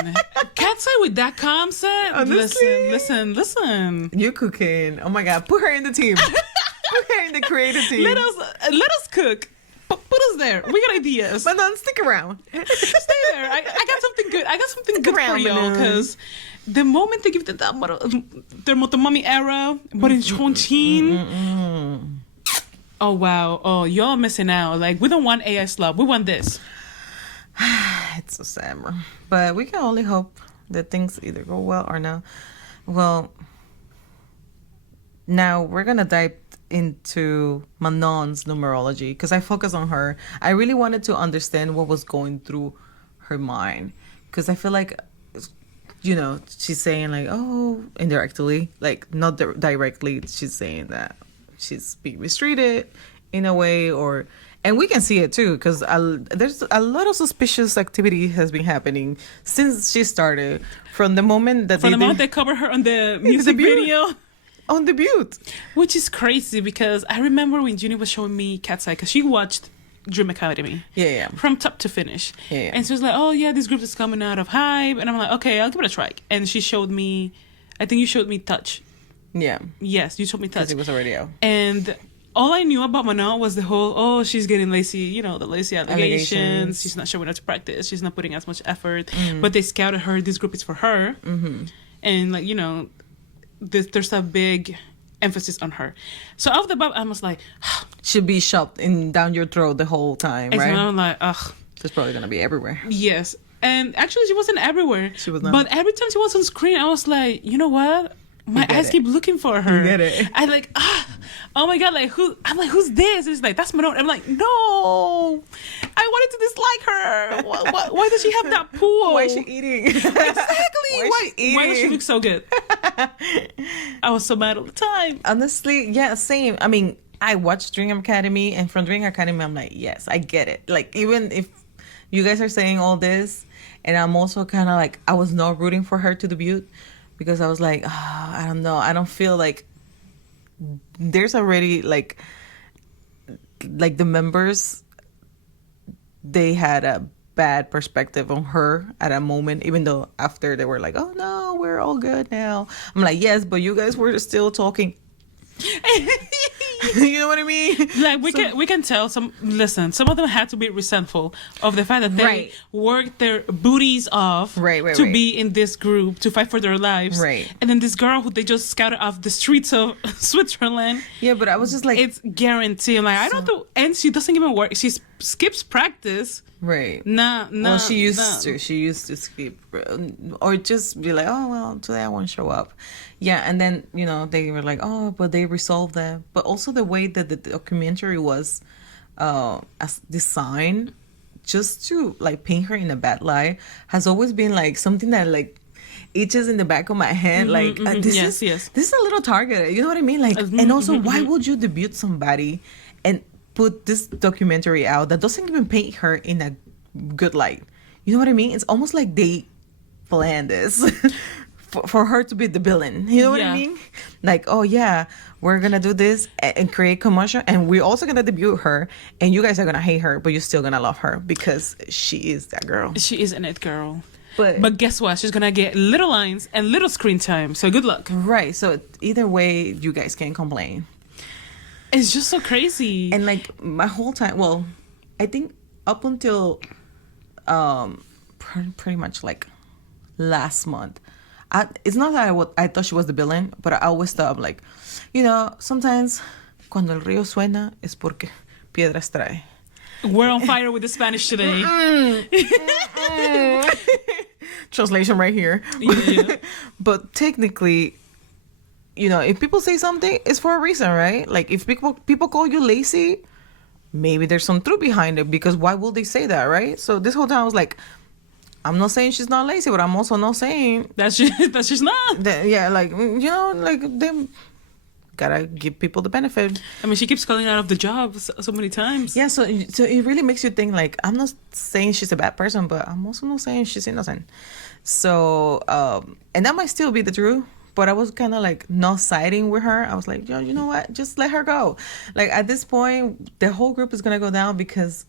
Katseye with that concept. Honestly? Listen. You cooking. Oh my god, put her in the team. Put her in the creative team. Let us cook. Put us there. We got ideas. Manon, stick around. Stay there. I got something good. I got something Stick good around, for y'all. Manon. Because the moment they give their Motomami era, but in Chongqing. Oh wow. Oh, y'all missing out. Like, we don't want AI slop. We want this. It's so sad, bro. But we can only hope that things either go well or no. Well, now we're gonna dive into Manon's numerology because I focus on her. I really wanted to understand what was going through her mind because I feel like, she's saying like, oh, indirectly, like not directly, she's saying that she's being mistreated in a way, and we can see it too because there's a lot of suspicious activity has been happening since she started from the moment they covered her on the music video. On debut. Which is crazy because I remember when Junie was showing me Katseye because she watched Dream Academy. Yeah. From top to finish. Yeah. And she was like, oh yeah, this group is coming out of Hype. And I'm like, okay, I'll give it a try. And she showed me, I think you showed me Touch. Yeah. Yes, you showed me Touch. Because it was already out. And all I knew about Manon was the whole, she's getting lazy, the lazy allegations. She's not showing up to practice. She's not putting as much effort. But they scouted her. This group is for her. Mm-hmm. And like, there's a big emphasis on her. So off the bat, I was like, should be shoved down your throat the whole time, right? And I'm like, ugh. She's probably gonna be everywhere. Yes. And actually, she wasn't everywhere. She was not. But every time she was on screen, I was like, you know what? My eyes keep looking for her. You get it. I like, oh my god, like I'm like, who's this? And it's like, that's Manon. I'm like, no, I wanted to dislike her. Why does she have that pool? Why is she eating? Exactly. Why does she look so good? I was so mad all the time. Honestly, yeah, same. I mean, I watched Dream Academy, and from Dream Academy, I'm like, yes, I get it. Like, even if you guys are saying all this, and I'm also kind of like, I was not rooting for her to debut. Because I was like, I don't know. I don't feel like there's already like the members, they had a bad perspective on her at a moment, even though after they were like, oh no, we're all good now. I'm like, yes, but you guys were still talking. You know what I mean? Like we can tell some of them had to be resentful of the fact that they worked their booties off to be in this group to fight for their lives. Right. And then this girl who they just scouted off the streets of Switzerland. Yeah, but I was just like, it's guaranteed. Like, I don't know, and she doesn't even work. She skips practice. Right. Nah. Well, she used to skip or just be like, oh well, today I won't show up. Yeah, and then they were like, oh, but they resolved that. But also the way that the documentary was as designed, just to like paint her in a bad light, has always been like something that like itches in the back of my head. This is a little targeted. You know what I mean? Like, and also, why would you debut somebody and put this documentary out that doesn't even paint her in a good light? You know what I mean? It's almost like they planned this for her to be the villain. You know what I mean? Like, oh yeah, we're gonna do this and create commotion, and we're also gonna debut her, and you guys are gonna hate her, but you're still gonna love her because she is that girl. She is an it girl. But guess what? She's gonna get little lines and little screen time. So good luck. Right. So either way, you guys can't complain. It's just so crazy. And like my whole time, well, I think up until pretty much like last month, it's not that I thought she was the villain, but I always thought like, you know, sometimes cuando el río suena es porque piedras trae. We're on fire with the Spanish today. Translation right here. Yeah. But technically, you know, if people say something, it's for a reason, right? Like if people call you lazy, maybe there's some truth behind it, because why would they say that, right? So this whole time I was like, I'm not saying she's not lazy, but I'm also not saying that she's not. Yeah, like, you know, like they gotta give people the benefit. I mean, she keeps calling out of the job so many times. Yeah, so it really makes you think, like, I'm not saying she's a bad person, but I'm also not saying she's innocent. So, and that might still be the truth, but I was kind of like not siding with her. I was like, yo, you know what? Just let her go. Like at this point, the whole group is gonna go down because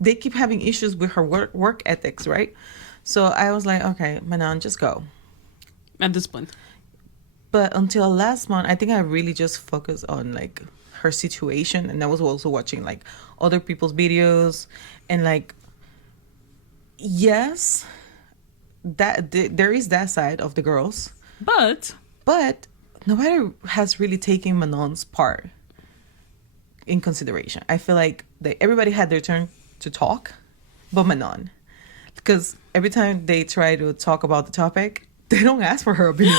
they keep having issues with her work ethics, right? So I was like, okay, Manon, just go. At this point. But until last month, I think I really just focused on like her situation, and I was also watching like other people's videos, and like, yes, that there is that side of the girls, but nobody has really taken Manon's part in consideration. I feel like everybody had their turn to talk, but Manon, because every time they try to talk about the topic, they don't ask for her opinion.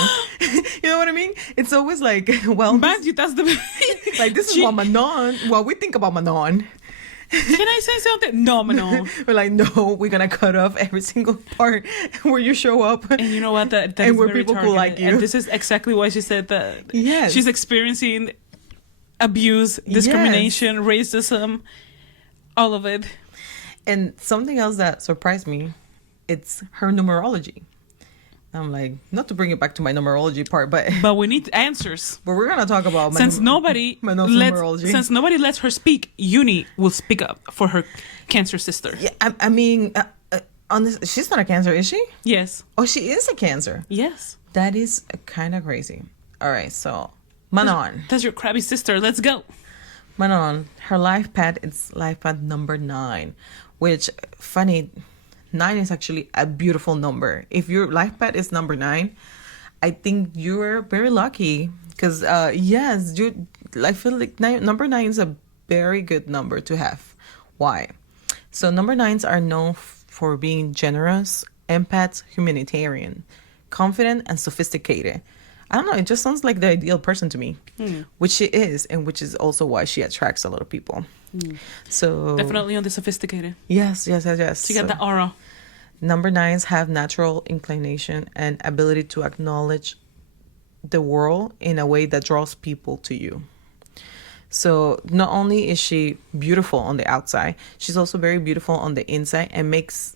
You know what I mean? It's always like, well, mind you, that's the like this is what Manon. What we think about Manon. Can I say something? No, Manon. We're like, no, we're gonna cut off every single part where you show up. And you know what? That and is where very people targeted. could like you. And this is exactly why she said that. Yes. She's experiencing abuse, discrimination, racism, all of it. And something else that surprised me, it's her numerology. I'm like, not to bring it back to my numerology part, but we need answers. But we're gonna talk about since nobody lets her speak. Uni will speak up for her Cancer sister. Yeah, I mean, she's not a Cancer, is she? Yes. Oh, she is a Cancer. Yes. That is kind of crazy. All right, so Manon. That's your crabby sister. Let's go. Manon, her life path is life path number 9, which funny. 9 is actually a beautiful number. If your life path is number 9, I think you're very lucky because yes, I feel like number 9 is a very good number to have. Why? So number 9s are known for being generous, empaths, humanitarian, confident, and sophisticated. I don't know, it just sounds like the ideal person to me, which she is, and which is also why she attracts a lot of people. So definitely on the sophisticated. Yes. She got the aura. Number 9s have natural inclination and ability to acknowledge the world in a way that draws people to you. So not only is she beautiful on the outside, she's also very beautiful on the inside and makes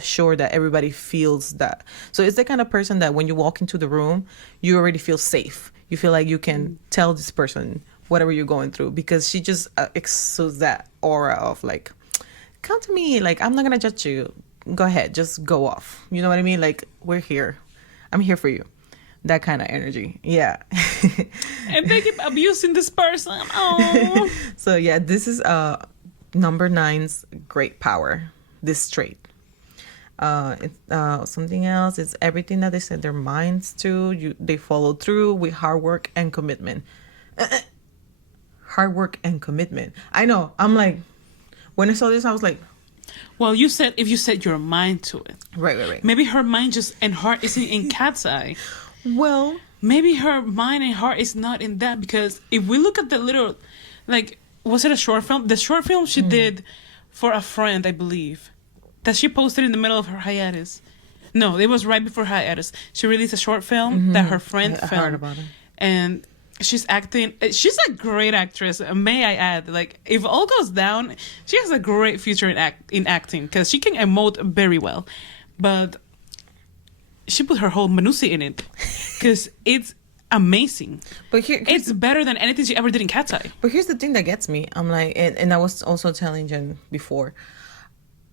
sure that everybody feels that. So it's the kind of person that when you walk into the room, you already feel safe. You feel like you can tell this person whatever you're going through, because she just exudes that aura of like, come to me, like I'm not gonna judge you, go ahead, just go off, you know what I mean, like we're here, I'm here for you, that kind of energy. Yeah. And they keep abusing this person. Oh. So yeah, this is number 9's great power, this trait. It's something else, it's everything that they set their minds to, they follow through with hard work and commitment. Hard work and commitment. I know, I'm like, when I saw this I was like, well, you said if you set your mind to it. Right. Maybe her mind just and heart isn't in Katseye. Well, maybe her mind and heart is not in that, because if we look at the little, like, was it a short film? The short film she did for a friend, I believe, that she posted in the middle of her hiatus. No, it was right before hiatus. She released a short film that her friend filmed. I heard about it. And she's acting. She's a great actress. May I add? Like, if all goes down, she has a great future in acting because she can emote very well. But she put her whole Manusi in it because it's amazing. But it's better than anything she ever did in Katseye. But here's the thing that gets me. I'm like, and I was also telling Jen before,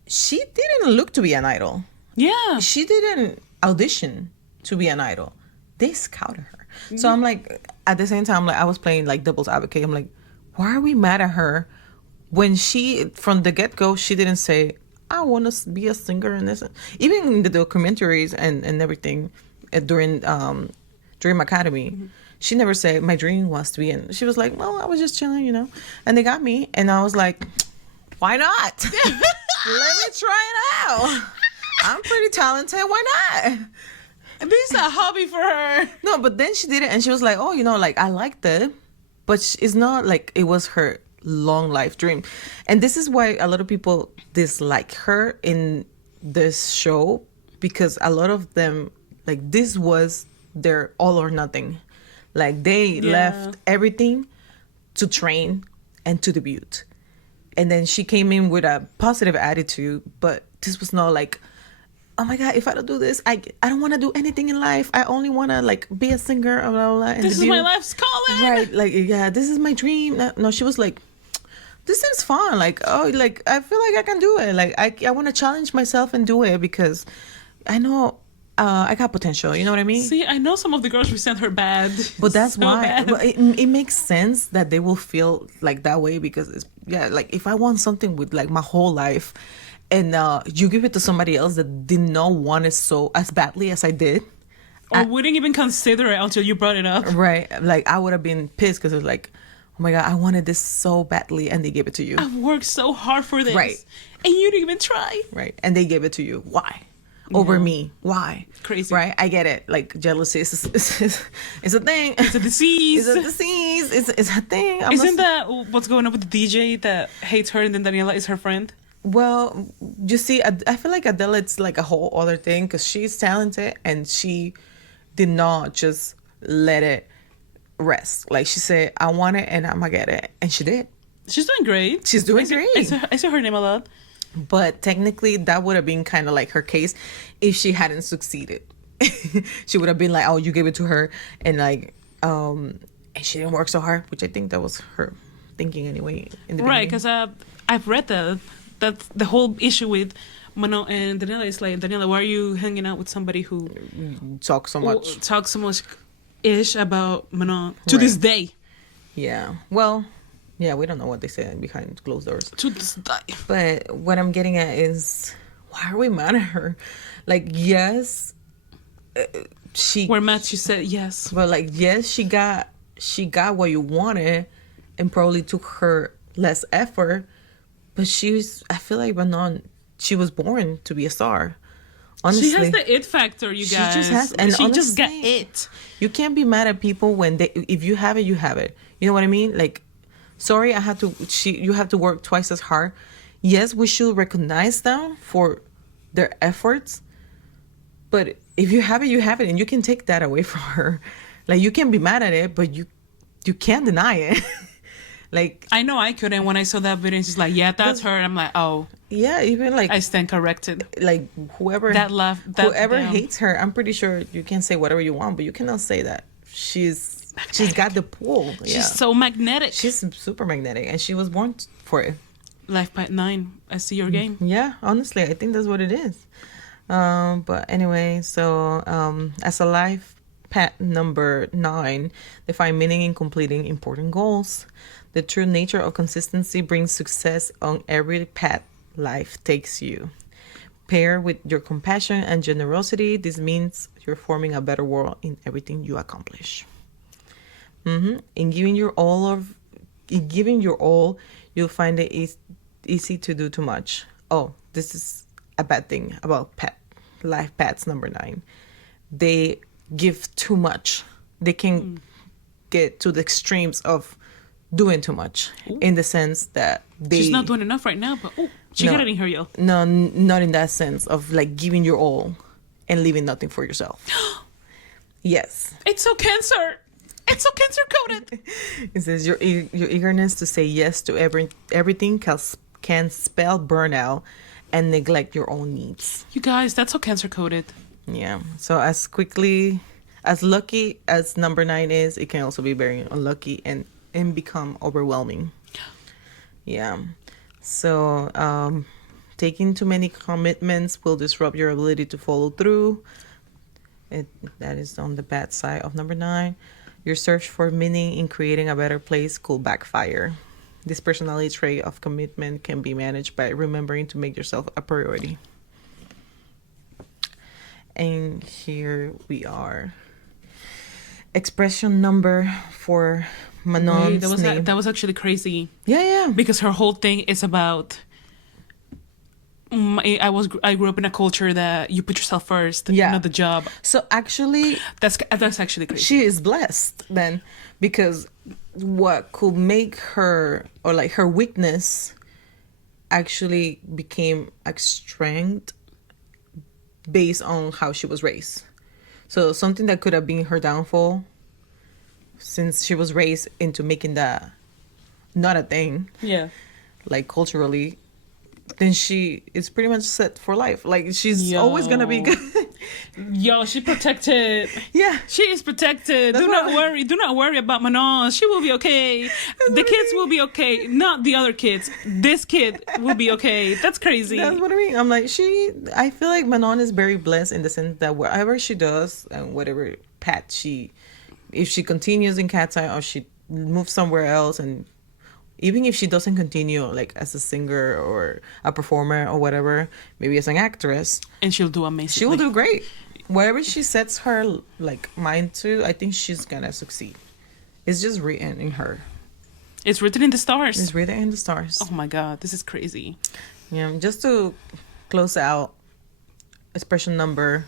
she didn't look to be an idol. Yeah. She didn't audition to be an idol. They scouted her. Mm-hmm. So I'm like, at the same time, like I was playing like devil's advocate. I'm like, why are we mad at her when she, from the get-go, she didn't say, I want to be a singer and this. Even in the documentaries and everything during Dream Academy, mm-hmm. she never said, my dream was to be in. She was like, well, I was just chilling, you know. And they got me. And I was like, why not? Let me try it out. I'm pretty talented. Why not? This is a hobby for her. No, but then she did it and she was like, oh, you know, like I liked it. But it's not like it was her long life dream. And this is why a lot of people dislike her in this show, because a lot of them, like, this was their all or nothing. Like they left everything to train and to debut. And then she came in with a positive attitude, but this was not like, oh my God, if I don't do this, I don't want to do anything in life. I only want to like be a singer, blah, blah, blah. This is my life's calling. Right. Like, yeah, this is my dream. No, she was like, this seems fun. Like, oh, like, I feel like I can do it. Like, I want to challenge myself and do it because I know I got potential. You know what I mean? See, I know some of the girls resent her bad. But that's so why. Bad. But it makes sense that they will feel like that way because, it's, yeah, like if I want something with like my whole life and you give it to somebody else that did not want it so as badly as I did. Or wouldn't even consider it until you brought it up. Right. Like, I would have been pissed because it was like, oh my God, I wanted this so badly and they gave it to you. I've worked so hard for this. Right. And you didn't even try. Right. And they gave it to you. Why? Over me. Why? Crazy. Right? I get it. Like, jealousy is a thing. It's a disease. It's a disease. It's a thing. Isn't that what's going on with the DJ that hates her and then Daniela is her friend? Well, you see, I feel like Adele, it's like a whole other thing because she's talented and she did not just let it rest. Like, she said, I want it and I'm gonna get it. And she did. She's doing great. She's doing great. I see her name a lot. But technically, that would have been kind of like her case if she hadn't succeeded. She would have been like, oh, you gave it to her. And like, and she didn't work so hard, which I think that was her thinking anyway. In the right, because I've read that. That's the whole issue with Manon and Daniela is like, Daniela, why are you hanging out with somebody who talks so much ish about Manon to this day? Yeah. Well, yeah, we don't know what they say behind closed doors. To this day. But what I'm getting at is, why are we mad at her? Like, yes, we're mad. She said yes. But like, yes, she got what you wanted, and probably took her less effort. But I feel like Manon, she was born to be a star. Honestly, she has the it factor, you guys. She just has, and she honestly, just got it. You can't be mad at people when if you have it, you have it. You know what I mean? Like, sorry, you have to work twice as hard. Yes, we should recognize them for their efforts. But if you have it, you have it, and you can take that away from her. Like, you can be mad at it, but you can't deny it. Like, I know I couldn't when I saw that video. She's like, yeah, that's her. And I'm like, oh. Yeah, even like, I stand corrected. Like, whoever hates her, I'm pretty sure you can say whatever you want, but you cannot say that she's got the pull. She's so magnetic. She's super magnetic, and she was born for it. Life Path 9. I see your game. Yeah, honestly, I think that's what it is. But anyway, so as a life path number 9, define meaning in completing important goals. The true nature of consistency brings success on every path life takes you. Pair with your compassion and generosity. This means you're forming a better world in everything you accomplish. In giving your all, you'll find it easy to do too much. Oh, this is a bad thing about life paths number 9. They give too much. They can get to the extremes of doing too much. Ooh. In the sense that she's not doing enough right now, but she got it in her, yo. No, not in that sense of like giving your all and leaving nothing for yourself. Yes. It's so Cancer. It's so cancer coded. It says your eagerness to say yes to everything can spell burnout and neglect your own needs. You guys, that's so cancer coded. Yeah. So as lucky as number 9 is, it can also be very unlucky and become overwhelming. Yeah. So taking too many commitments will disrupt your ability to follow through. That is on the bad side of number 9. Your search for meaning in creating a better place could backfire. This personality trait of commitment can be managed by remembering to make yourself a priority. And here we are. Expression number for Manon's name. That was actually crazy. Yeah. Because her whole thing is about... I grew up in a culture that you put yourself first, not the job. So actually, that's actually crazy. She is blessed then, because what could make her, or like her weakness, actually became a strength based on how she was raised. So something that could have been her downfall, since she was raised into making that not a thing. Yeah. Like culturally, then she is pretty much set for life. Like she's always gonna be good. Yo, she protected. Yeah, she is protected. Do not worry about Manon. She will be okay. The kids will be okay. Not the other kids. This kid will be okay. That's crazy. That's what I mean. I'm like, I feel like Manon is very blessed in the sense that whatever she does and whatever path if she continues in Katseye or she moves somewhere else, and even if she doesn't continue like as a singer or a performer or whatever, maybe as an actress, and she'll do amazing. She will do great. Whatever she sets her like mind to, I think she's gonna succeed. It's just written in her. It's written in the stars. It's written in the stars. Oh my God, this is crazy. Yeah, just to close out, expression number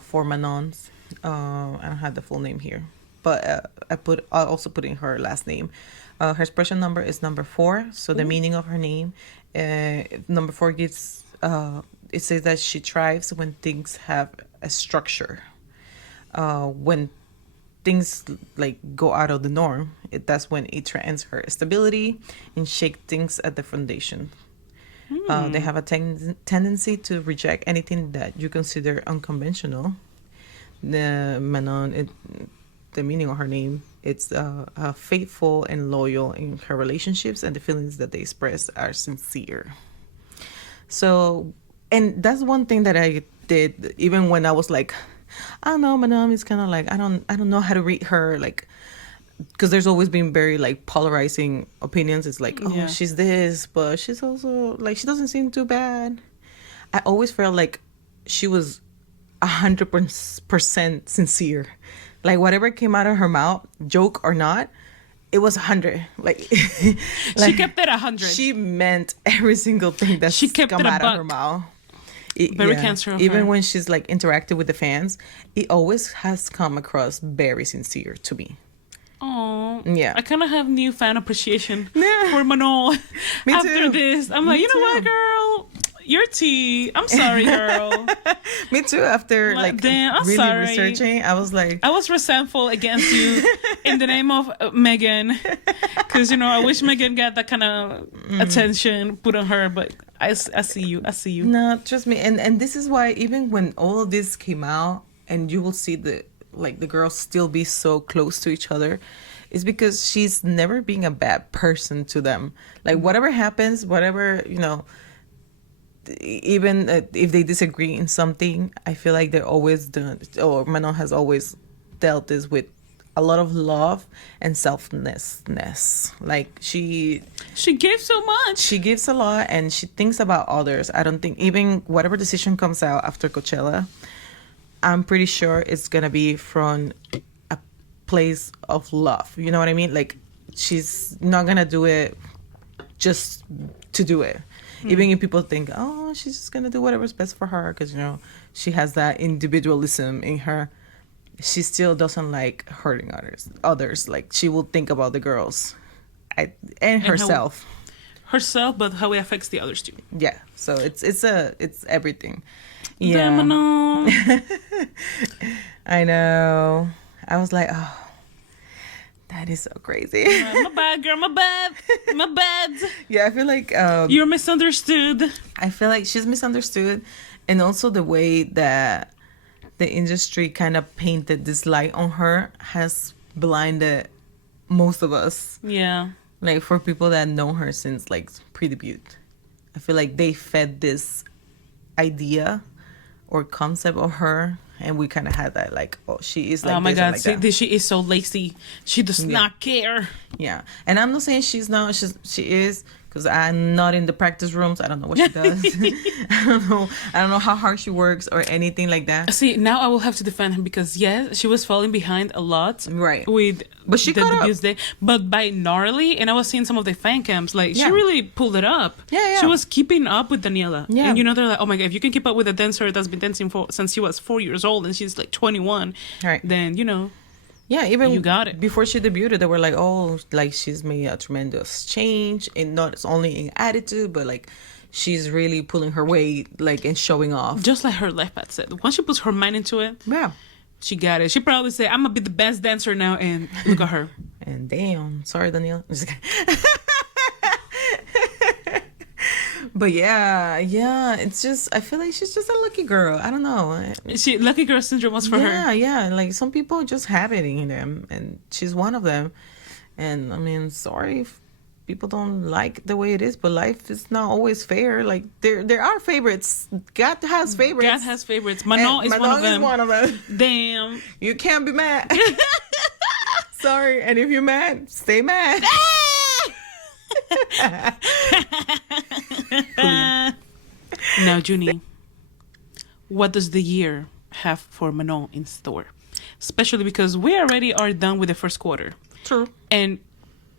for Manon's. I don't have the full name here, but I also put in her last name. Her expression number is number 4. So the meaning of her name, number 4 gives, it says that she thrives when things have a structure. When things like go out of the norm, that's when it threatens her stability and shake things at the foundation. They have a tendency to reject anything that you consider unconventional. Manon, the meaning of her name, it's faithful and loyal in her relationships, and the feelings that they express are sincere. So, and that's one thing that I did even when I was like, I don't know, Manon is kind of like, I don't know how to read her, like, because there's always been very like polarizing opinions. It's like, oh, she's this, but she's also like, she doesn't seem too bad. I always felt like she was 100% sincere. Like whatever came out of her mouth, joke or not, it was 100. Like, she kept it 100. She meant every single thing that she kept come out of her mouth. Very cancer of even her. when she's like interacted with the fans, it always has come across very sincere to me. Oh, yeah. I kind of have newfound appreciation for Manon after this. I'm like, you know what, girl? Your tea. I'm sorry, girl. Me too. After like really researching, I was like, I was resentful against you in the name of Megan, because I wish Megan got that kind of attention put on her. But I see you. No, trust me. And this is why even when all of this came out, and you will see the girls still be so close to each other, is because she's never being a bad person to them. Like whatever happens, whatever even if they disagree in something, I feel like they're always Manon has always dealt this with a lot of love and selflessness. Like she gives so much. She gives a lot, and she thinks about others. I don't think even whatever decision comes out after Coachella, I'm pretty sure it's gonna be from a place of love. You know what I mean? Like she's not gonna do it just to do it. Even if people think, oh, she's just gonna do whatever's best for her, because she has that individualism in her. She still doesn't like hurting others. Like she will think about the girls, and herself. But how it affects the others too. Yeah. So it's everything. Yeah. I know. I was like, oh, That is so crazy. My bad, girl. My bad. My bad. Yeah, I feel like You're misunderstood. I feel like she's misunderstood, and also the way that the industry kind of painted this light on her has blinded most of us. Yeah. Like for people that know her since like pre-debut, I feel like they fed this idea or concept of her, and we kind of had that like, oh, she is like, oh my this god, and like that. she is so lazy. She does not care. Yeah, and I'm not saying she's not. She is, because I'm not in the practice rooms. I don't know what she does. I don't know. I don't know how hard she works or anything like that. See, now I will have to defend her because yes, she was falling behind a lot. Right. With But she the caught up. abuse day, but by gnarly, and I was seeing some of the fan cams. Like she Yeah. really pulled it up. Yeah. She was keeping up with Daniela. Yeah. And you know they're like, oh my god, if you can keep up with a dancer that's been dancing since she was 4 years old and she's like 21, Right. then you know. Yeah, even You got it. before she debuted, they were like, "Oh, like she's made a tremendous change, and not only in attitude, but like she's really pulling her weight, like and showing off." Just like her left pad said, once she puts her mind into it, Yeah, she got it. She probably said, "I'm gonna be the best dancer now," and look at her. and damn, sorry, Danielle. But yeah, it's just I feel like she's just a lucky girl. I don't know. She lucky girl syndrome was for her. Yeah. Like some people just have it in them, and she's one of them. And I mean, sorry if people don't like the way it is, but life is not always fair. Like there are favorites. God has favorites. God has favorites. Manon is one of them. Damn. You can't be mad. Sorry, and if you're mad, stay mad. Now, Junie, what does the year have for Manon in store? Especially because we already are done with the first quarter. True. And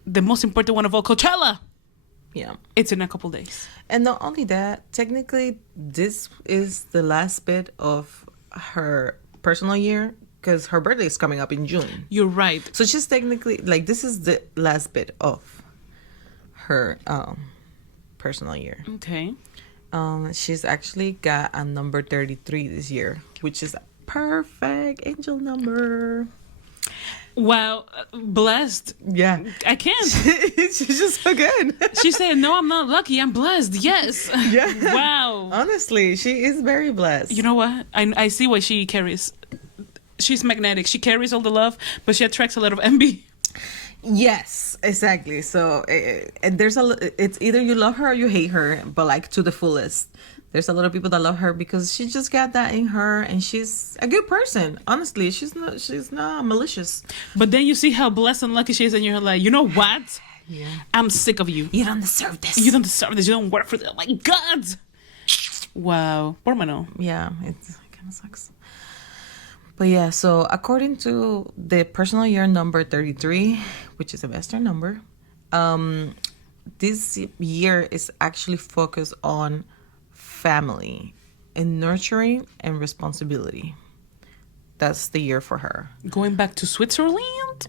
the most important one of all, Coachella. Yeah. It's in a couple days. And not only that, technically, this is the last bit of her personal year because her birthday is coming up in June. You're right. So she's technically, like, this is the last bit of her personal year. Okay. She's actually got a number 33 this year, which is a perfect angel number. Wow. Blessed. Yeah. I can't. She's just so good. She said, no, I'm not lucky. I'm blessed. Yes. Yeah. Wow. Honestly, she is very blessed. You know what? I see why she carries. She's magnetic. She carries all the love, but she attracts a lot of envy. Yes, exactly. So, and it's either you love her or you hate her, but like to the fullest. There's a lot of people that love her because she just got that in her, and she's a good person. Honestly, she's not malicious. But then you see how blessed and lucky she is, and you're like, you know what? Yeah. I'm sick of you. You don't deserve this. You don't deserve this. You don't work for this. Oh my God. Wow. Poor Manon. Yeah, it kind of sucks. But yeah, so according to the personal year number 33, which is a Western number, this year is actually focused on family and nurturing and responsibility. That's the year for her. Going back to Switzerland?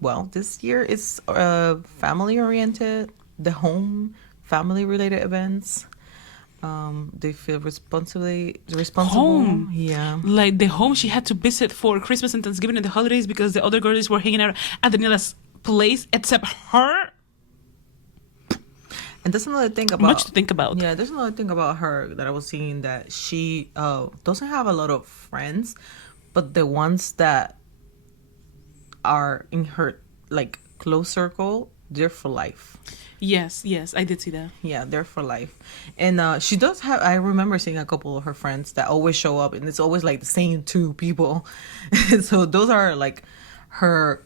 Well, this year is family oriented, the home, family related events. They feel responsible. Home. Yeah. Like the home she had to visit for Christmas and Thanksgiving and the holidays because the other girls were hanging out at Daniela's place except her. And there's another thing about... Much to think about. Yeah, there's another thing about her that I was seeing, that she doesn't have a lot of friends, but the ones that are in her, like, close circle, they're for life. Yes, I did see that. Yeah, they're for life. And she does have... I remember seeing a couple of her friends that always show up, and it's always, like, the same two people. So those are, like, her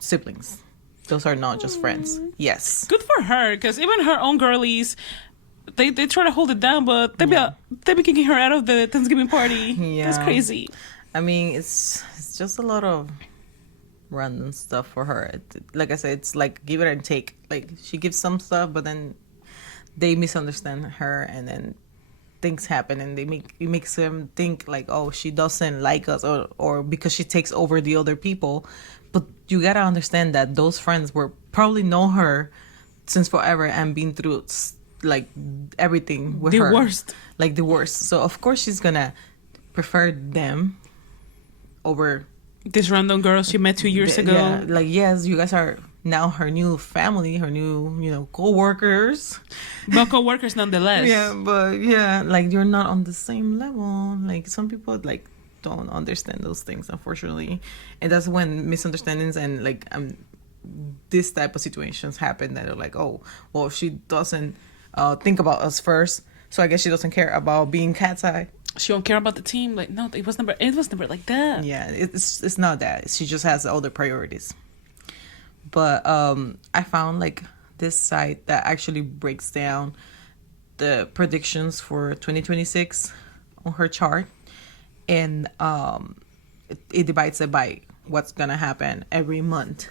siblings. Those are not just friends. Yes. Good for her, because even her own girlies, they try to hold it down, but they be kicking her out of the Thanksgiving party. Yeah. That's crazy. I mean, it's just a lot of random stuff for her. Like I said, it's like give it and take. Like she gives some stuff, but then they misunderstand her, and then things happen, and it makes them think like, oh, she doesn't like us, or because she takes over the other people. But you gotta understand that those friends were probably know her since forever and been through like everything with her. Like the worst. So of course she's gonna prefer them over This random girl she met 2 years ago. Yeah, like, yes, you guys are now her new family, her new, co-workers. But co-workers nonetheless. Yeah, but yeah, like, you're not on the same level. Like, some people, like, don't understand those things, unfortunately. And that's when misunderstandings and, like, this type of situations happen, that are like, oh, well, she doesn't think about us first, so I guess she doesn't care about being Katseye. She don't care about the team. Like, no, it was never like that. Yeah, it's not that. She just has other priorities. But I found, like, this site that actually breaks down the predictions for 2026 on her chart, and it divides it by what's gonna happen every month.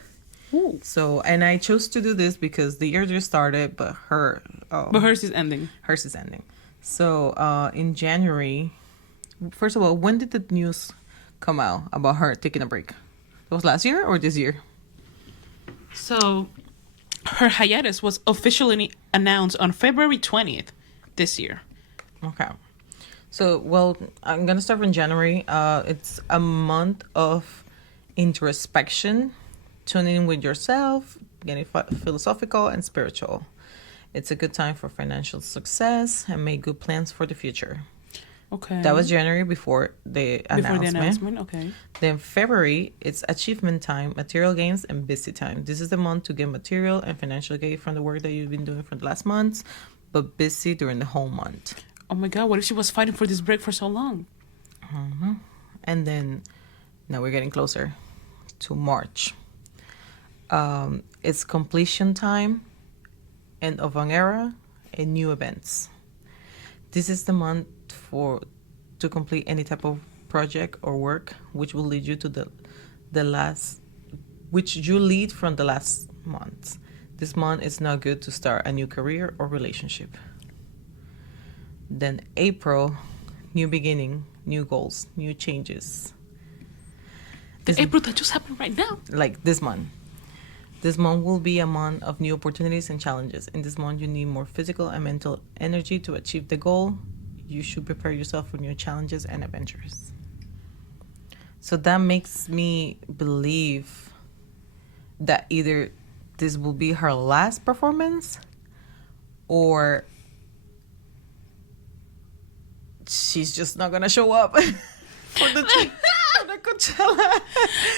Ooh. So, and I chose to do this because the year just started, but hers is ending. Hers is ending. So in January, first of all, when did the news come out about her taking a break? It was last year or this year? So her hiatus was officially announced on February 20th this year. Okay. So, well, I'm going to start from January. It's a month of introspection, tuning in with yourself, getting philosophical and spiritual. It's a good time for financial success and make good plans for the future. Okay. That was January before the announcement. Okay. Then February, it's achievement time, material gains, and busy time. This is the month to get material and financial gain from the work that you've been doing for the last months, but busy during the whole month. Oh my God, what if she was fighting for this break for so long? Mm-hmm. And then now we're getting closer to March. It's completion time, end of an era, and new events. This is the month to complete any type of project or work which will lead you to which you lead from the last month. This month is not good to start a new career or relationship. Then April, new beginning, new goals, new changes. April that just happened right now. Like this month. This month will be a month of new opportunities and challenges. In this month, you need more physical and mental energy to achieve the goal. You should prepare yourself for new challenges and adventures. So that makes me believe that either this will be her last performance or she's just not gonna show up for the Coachella.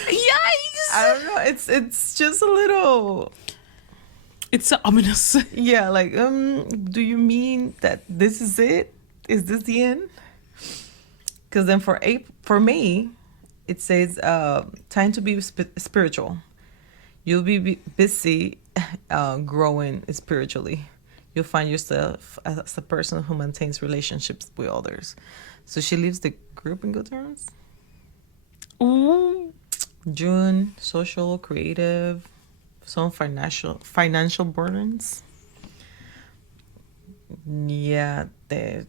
Yikes! I don't know. It's just a little. It's so ominous. Yeah, like do you mean that this is it? Is this the end? Because then for May, it says time to be spiritual. You'll be busy growing spiritually. You'll find yourself as a person who maintains relationships with others. So she leaves the group in good terms. Ooh. June, social, creative, some financial burdens. Yeah, I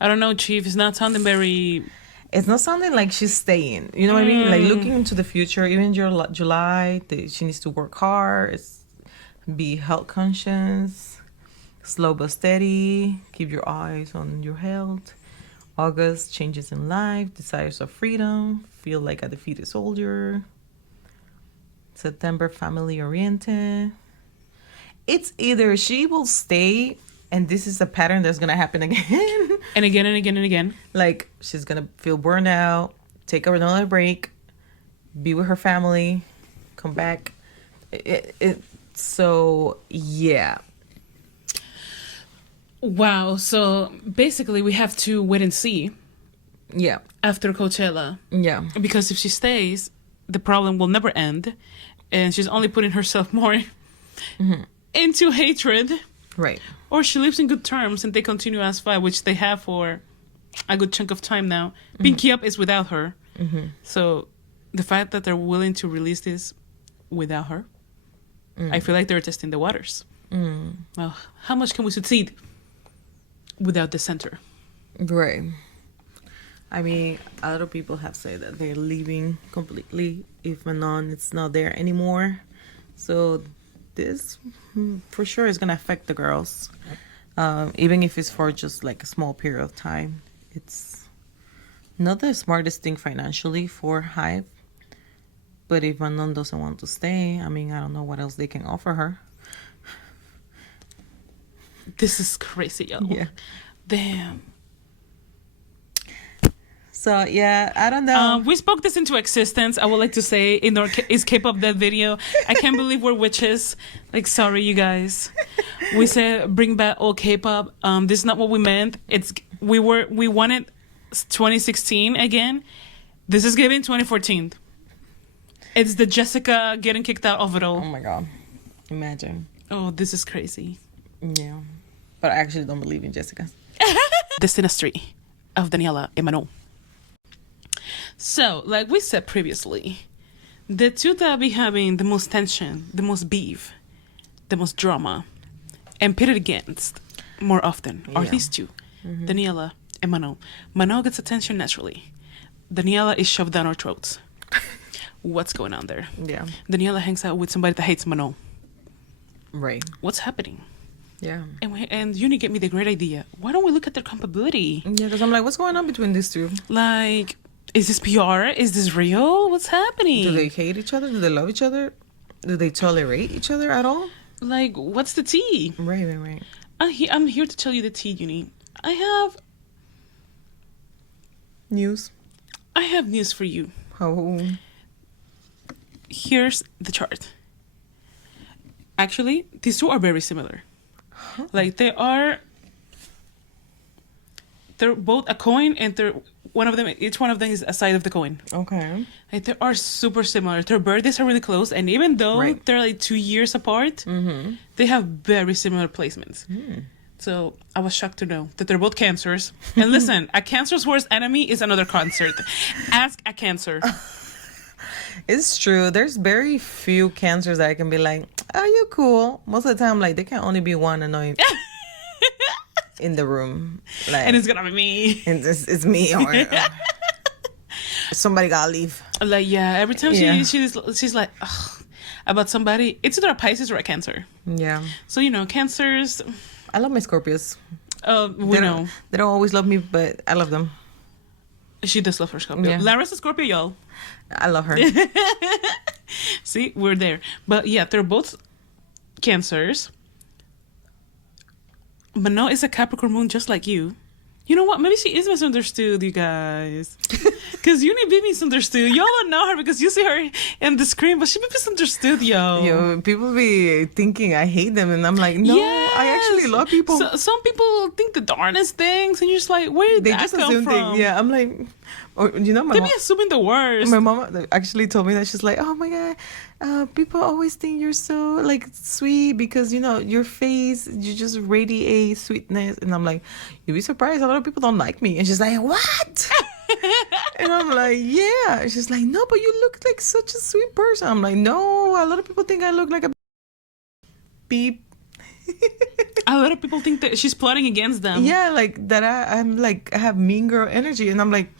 don't know, Chief. It's not sounding very. It's not sounding like she's staying. You know what I mean? Like looking into the future, even July, she needs to work hard, be health conscious, slow but steady, keep your eyes on your health. August, changes in life, desires of freedom, feel like a defeated soldier. September, family oriented. It's either she will stay and this is a pattern that's going to happen again. And again and again and again. Like, she's going to feel burned out, take another break, be with her family, come back. So, yeah. Wow. So, basically, we have to wait and see. Yeah. After Coachella. Yeah. Because if she stays, the problem will never end. And she's only putting herself more into hatred. Right. Or she lives in good terms and they continue as five, which they have for a good chunk of time now. Pinky Up is without her. So the fact that they're willing to release this without her, I feel like they're testing the waters. Well, how much can we succeed without the center? Right. I mean, a lot of people have said that they're leaving completely if Manon is not there anymore. So this for sure is going to affect the girls. Even if it's for just like a small period of time. It's Not the smartest thing financially for Hive. But if Manon doesn't want to stay, I mean, I don't know what else they can offer her. This is crazy, y'all. Yeah. Damn. So, yeah, I don't know. We spoke this into existence. I would like to say in our is K-pop that video. I can't believe we're witches. Like, sorry, you guys. We said bring back all K-pop. This is not what we meant. We wanted 2016 again. This is giving 2014. It's the Jessica getting kicked out of it all. Oh my god. Imagine. Oh, this is crazy. Yeah. But I actually don't believe in Jessica. The synastry of Daniela and Manon. So, like we said previously, the two that be having the most tension, the most beef, the most drama, and pitted against more often are these two, Daniela and Manon. Manon gets attention naturally. Daniela is shoved down our throats. What's going on there? Yeah. Daniela hangs out with somebody that hates Manon. Right. What's happening? Yeah. And Uni gave me the great idea. Why don't we look at their compatibility? Yeah, because I'm like, what's going on between these two? Like, is this PR? Is this real? What's happening? Do they hate each other? Do they love each other? Do they tolerate each other at all? Like, what's the tea? Right. I'm here to tell you the tea, Uni. I have News. news for you. Oh. Here's the chart. Actually, these two are very similar. Like, they're both a coin, and each one of them is a side of the coin. Okay. Like, they are super similar. Their birthdays are really close, and even though they're like 2 years apart, they have very similar placements. So I was shocked to know that they're both cancers. And listen, a cancer's worst enemy is another concert. Ask a cancer. It's true. There's very few cancers that I can be like, oh, you're cool. Most of the time, like, there can only be one annoying in the room. Like, And it's gonna be me. And it's me or somebody gotta leave. Like, yeah, every time she's like, ugh, about somebody, it's either a Pisces or a Cancer. Yeah. So, cancers. I love my Scorpios. We know. They don't always love me, but I love them. She does love her Scorpio. Yeah. Lara's a Scorpio, y'all. I love her. See, we're there. But yeah, they're both Cancers. Manon is a Capricorn moon just like you. You know what? Maybe she is misunderstood, you guys. Because Uni be misunderstood. Y'all don't know her because you see her in the screen, but she be misunderstood, yo. Yo, people be thinking I hate them, and I'm like, no, Yes. I actually love people. So, some people think the darnest things, and you're just like, where did They that just come assume from? Yeah, I'm like, or my They mom, be assuming the worst. my mom actually told me that she's like, oh my god, people always think you're so like sweet because your face, you just radiate sweetness, and I'm like, you'd be surprised, a lot of people don't like me, and she's like, what? And I'm like, yeah. She's like, no, but you look like such a sweet person. I'm like, no, a lot of people think I look like a beep. A lot of people think that she's plotting against them. Yeah, like that. I'm like, I have mean girl energy, and I'm like,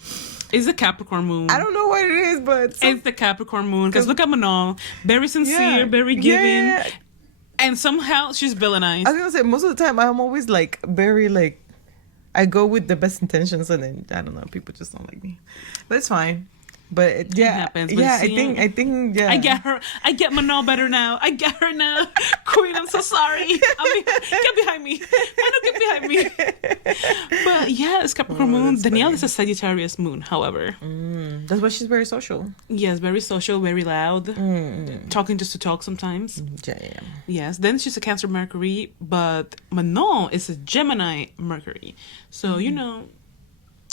It's the Capricorn moon. I don't know what it is, but It's the Capricorn moon. Because look at Manon. Very sincere, very giving. Yeah. And somehow she's villainized. I was gonna say, most of the time I'm always like very like, I go with the best intentions, and then I don't know, people just don't like me. But it's fine. But it happens, but yeah, see, I think yeah. I get her. I get Manon better now. I get her now. Queen, I'm so sorry. Get behind me. Manon, get behind me. But yeah, it's Capricorn moon. Danielle is a Sagittarius moon, however. That's why she's very social. Yes, very social, very loud. Talking just to talk sometimes. Yeah. Yes, then she's a Cancer Mercury, but Manon is a Gemini Mercury. So,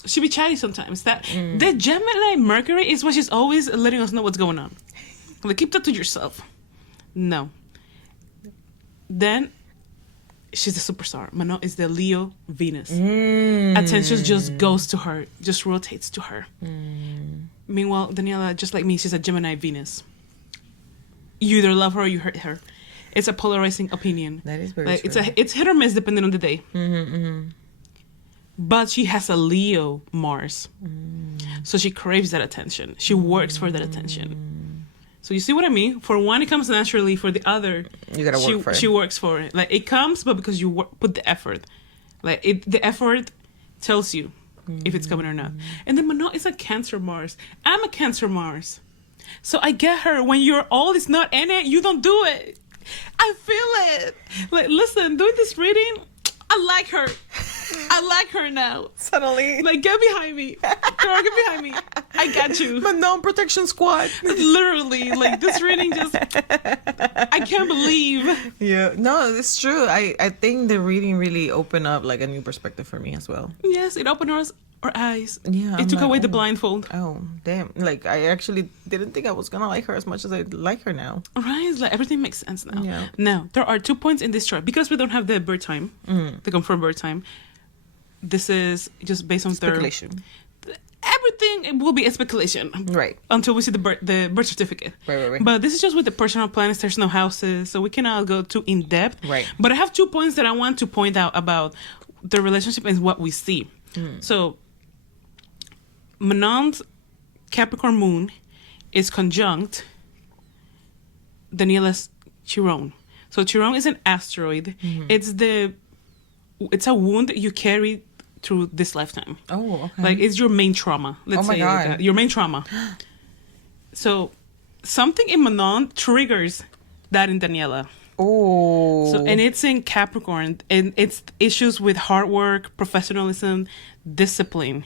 she'll be chatty sometimes. The Gemini Mercury is what she's always letting us know what's going on. Like, keep that to yourself. No. Then she's the superstar. Manon is the Leo Venus. Attention just goes to her, just rotates to her. Meanwhile, Daniela, just like me, she's a Gemini Venus. You either love her or you hate her. It's a polarizing opinion. That is very true. It's hit or miss depending on the day. But she has a Leo Mars. So she craves that attention. She works for that attention. So you see what I mean? For one, it comes naturally. For the other, You gotta work for it. She works for it. Like, it comes, but because you put the effort. Like, the effort tells you if it's coming or not. And then Manon is a Cancer Mars. I'm a Cancer Mars. So I get her. When your all is not in it, you don't do it. I feel it. Like, listen, doing this reading, I like her. I like her now. Suddenly. Like, get behind me. Girl, get behind me. I got you. Manon Protection Squad. Literally, like, this reading just... I can't believe. Yeah. No, it's true. I think the reading really opened up, like, a new perspective for me as well. Yes, it opened our eyes. Yeah. It took away the blindfold. Oh, damn. Like, I actually didn't think I was gonna like her as much as I like her now. Right? It's like, everything makes sense now. Yeah. Now, there are 2 points in this chart. Because we don't have the birth time, the confirmed birth time, this is just based on Speculation. Everything it will be a speculation. Right. Until we see the birth certificate. Right. But this is just with the personal planets. There's no houses, so we cannot go too in depth. Right. But I have 2 points that I want to point out about the relationship and what we see. So, Manon's Capricorn moon is conjunct Daniela's Chiron. So Chiron is an asteroid. It's a wound you carry through this lifetime. Oh, okay. Like, it's your main trauma. Let's say God. like that. Your main trauma. So something in Manon triggers that in Daniela. Oh. So, and it's in Capricorn, and it's issues with hard work, professionalism, discipline.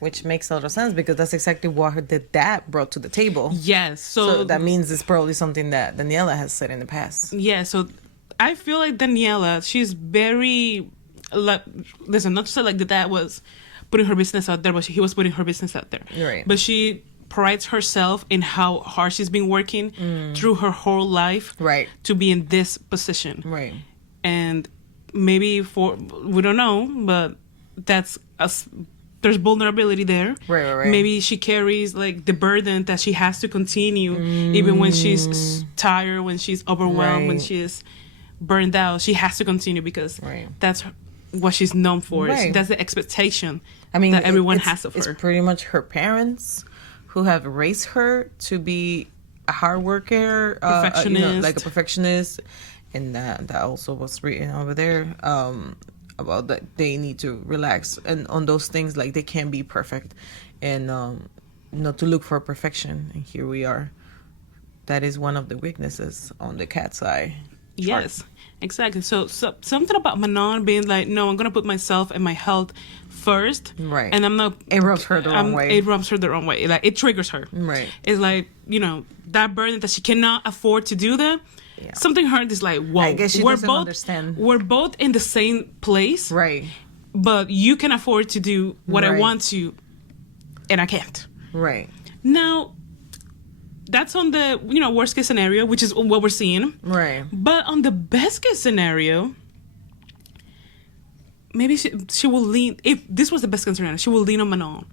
Which makes a lot of sense because that's exactly what the dad brought to the table. Yes. So that means it's probably something that Daniela has said in the past. Yeah. So I feel like Daniela, she's very, like, listen, not to say like the dad was putting her business out there, but he was putting her business out there. Right. But she prides herself in how hard she's been working through her whole life. Right. To be in this position. Right. And maybe we don't know, but there's vulnerability there. Right. Maybe she carries like the burden that she has to continue even when she's tired, when she's overwhelmed, when she's burned out. She has to continue because that's what she's known for. Right. That's the expectation that everyone has of her. It's pretty much her parents who have raised her to be a hard worker, perfectionist. Like a perfectionist. And that also was written over there. About that they need to relax and on those things, like they can't be perfect and not to look for perfection. And here we are. That is one of the weaknesses on the Katseye chart. Yes, exactly. So something about Manon being like, no, I'm gonna put myself and my health first, right? And I'm not. It rubs her the wrong way. It rubs her the wrong way. Like, it triggers her. Right. It's like, that burden that she cannot afford to do that. Yeah. Something hurt is like, whoa. I guess she doesn't understand. We're both in the same place, right? But you can afford to do what I want to, and I can't. Right. Now, that's on the worst case scenario, which is what we're seeing. Right. But on the best case scenario, maybe she will lean. If this was the best case scenario, she will lean on Manon,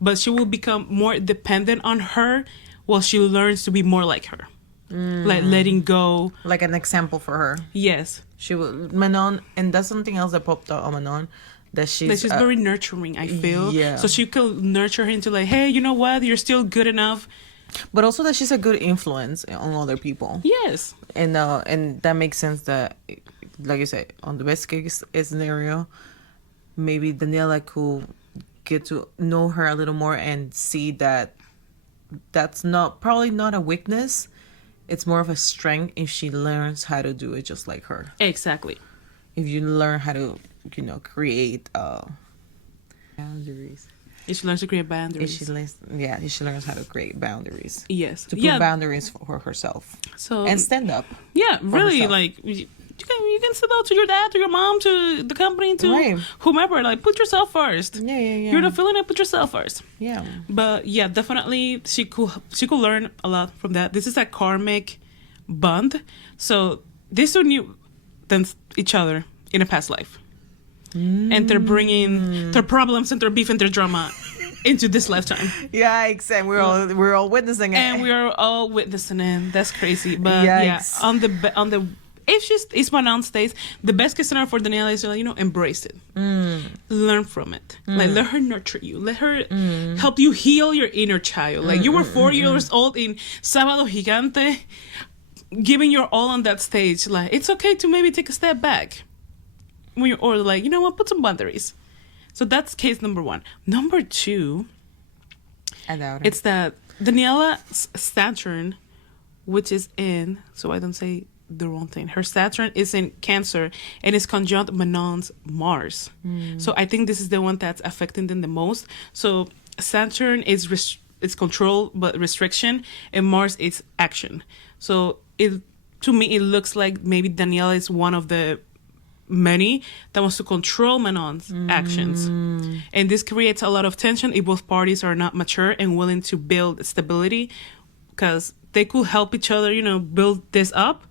but she will become more dependent on her while she learns to be more like her. Like letting go, like an example for her. Yes, she will Manon, and that's something else that popped out on Manon, that she's very nurturing. I feel, yeah. So she could nurture her into like, hey, you know what? You're still good enough. But also that she's a good influence on other people. Yes, and that makes sense. That, like you said, on the best case scenario, maybe Daniela could get to know her a little more and see that that's probably not a weakness. It's more of a strength if she learns how to do it just like her. Exactly. If you learn how to, create boundaries. If she learns to create boundaries. If she learns how to create boundaries. Yes. To put boundaries for herself. And stand up. Yeah, really, herself. Like, you can stand up to your dad, to your mom, to the company, to whomever. Like, put yourself first. Yeah. You're not feeling it, put yourself first. Yeah. But yeah, definitely she could learn a lot from that. This is a karmic bond. So these two knew each other in a past life. And they're bringing their problems and their beef and their drama into this lifetime. Yeah, exactly. We're all witnessing it. And we are all witnessing it. That's crazy. But yeah, on the if Manon stays, the best case scenario for Daniela is embrace it, learn from it, like let her nurture you, let her help you heal your inner child. Like you were 4 years old in Sábado Gigante, giving your all on that stage. Like it's okay to maybe take a step back when you're older. Like put some boundaries. So that's case number one. Number two, I doubt it. it's that Daniela's Saturn, which is in, so I don't say the wrong thing. Her Saturn is in Cancer and is conjunct Manon's Mars. So I think this is the one that's affecting them the most. So Saturn is it's control but restriction, and Mars is action. So to me it looks like maybe Daniela is one of the many that wants to control Manon's actions, and this creates a lot of tension if both parties are not mature and willing to build stability, because they could help each other, build this up.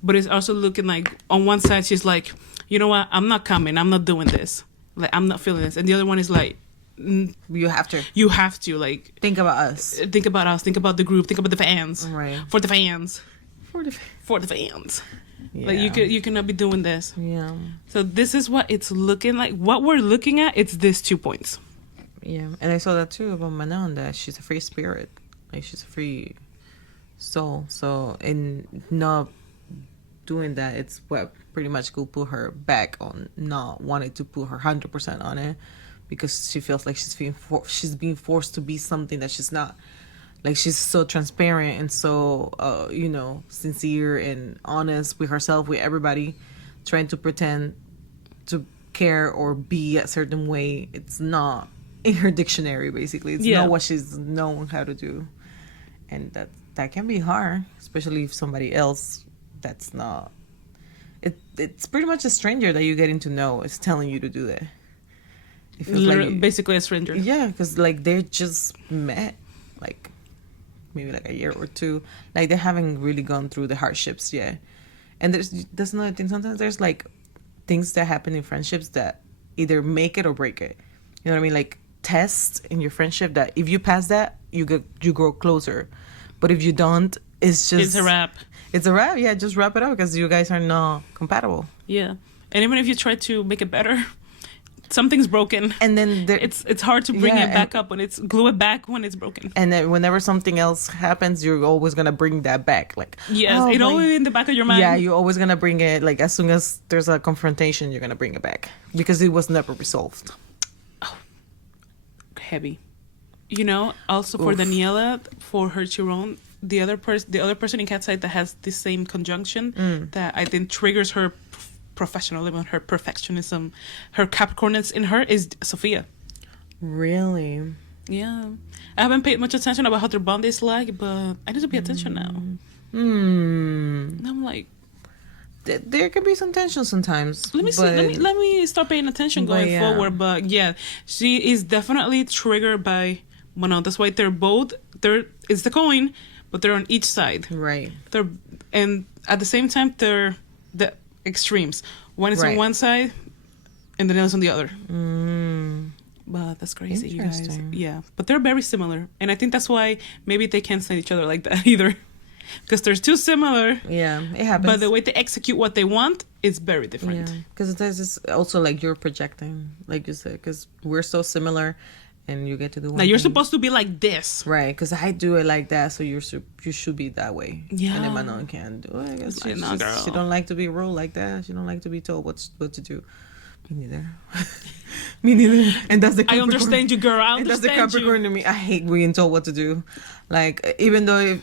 But it's also looking like on one side she's like, you know what, I'm not coming, I'm not doing this, like I'm not feeling this, and the other one is like, you have to like think about us, think about the group, think about the fans, right? For the fans. Yeah. Like you cannot be doing this. Yeah. So this is what it's looking like. What we're looking at, it's these 2 points. Yeah, and I saw that too about Manon, that she's a free spirit, like she's a free soul. So in not doing that, it's what pretty much could put her back on not wanting to put her 100% on it, because she feels like she's being forced to be something that she's not. Like, she's so transparent and so sincere and honest with herself, with everybody, trying to pretend to care or be a certain way. It's not in her dictionary, basically. It's not what she's known how to do, and that can be hard, especially if somebody else that's not it's pretty much a stranger that you're getting to know is telling you to do that. It feels like basically a stranger. Yeah, because like they just met like maybe like a year or two, like they haven't really gone through the hardships yet. And there's another thing, sometimes there's like things that happen in friendships that either make it or break it. You know what I mean? Like tests in your friendship that if you pass that, you grow closer, but if you don't, it's a wrap. It's a wrap. Yeah, just wrap it up, because you guys are not compatible. Yeah, and even if you try to make it better, something's broken, and then it's hard to bring it back up when it's glue it back when it's broken. And then whenever something else happens, you're always gonna bring that back. Like, yes, it always in the back of your mind. Yeah, you're always gonna bring it. Like, as soon as there's a confrontation, you're gonna bring it back because it was never resolved. Oh, heavy. Also for Daniela, for her Chiron, the other person in Katseye that has the same conjunction that I think triggers her professionalism, her perfectionism, her Capricornus in her is Sophia. Really? Yeah. I haven't paid much attention about how their bond is like, but I need to pay attention now. I'm like, there can be some tension sometimes. Let me see. Let me start paying attention going forward. But yeah, she is definitely triggered by Manon. That's why it's the coin, but they're on each side. Right. And at the same time, they're the extremes. One is on one side, and the other's on the other. But that's crazy, you guys. Yeah, but they're very similar, and I think that's why maybe they can't stand each other like that either, because they're too similar. Yeah, it happens. But the way they execute what they want is very different. Yeah, because it's also like you're projecting, like you said, because we're so similar. And you get to do one. Now you're supposed to be like this, right? Because I do it like that, so you should be that way. Yeah. And then Manon can't do it. I guess she don't like to be ruled like that. She don't like to be told what to do. Me neither. Me neither. And that's the Capricorn. I understand you, girl. I understand you. And that's the Capricorn to me. I hate being told what to do. Like, even though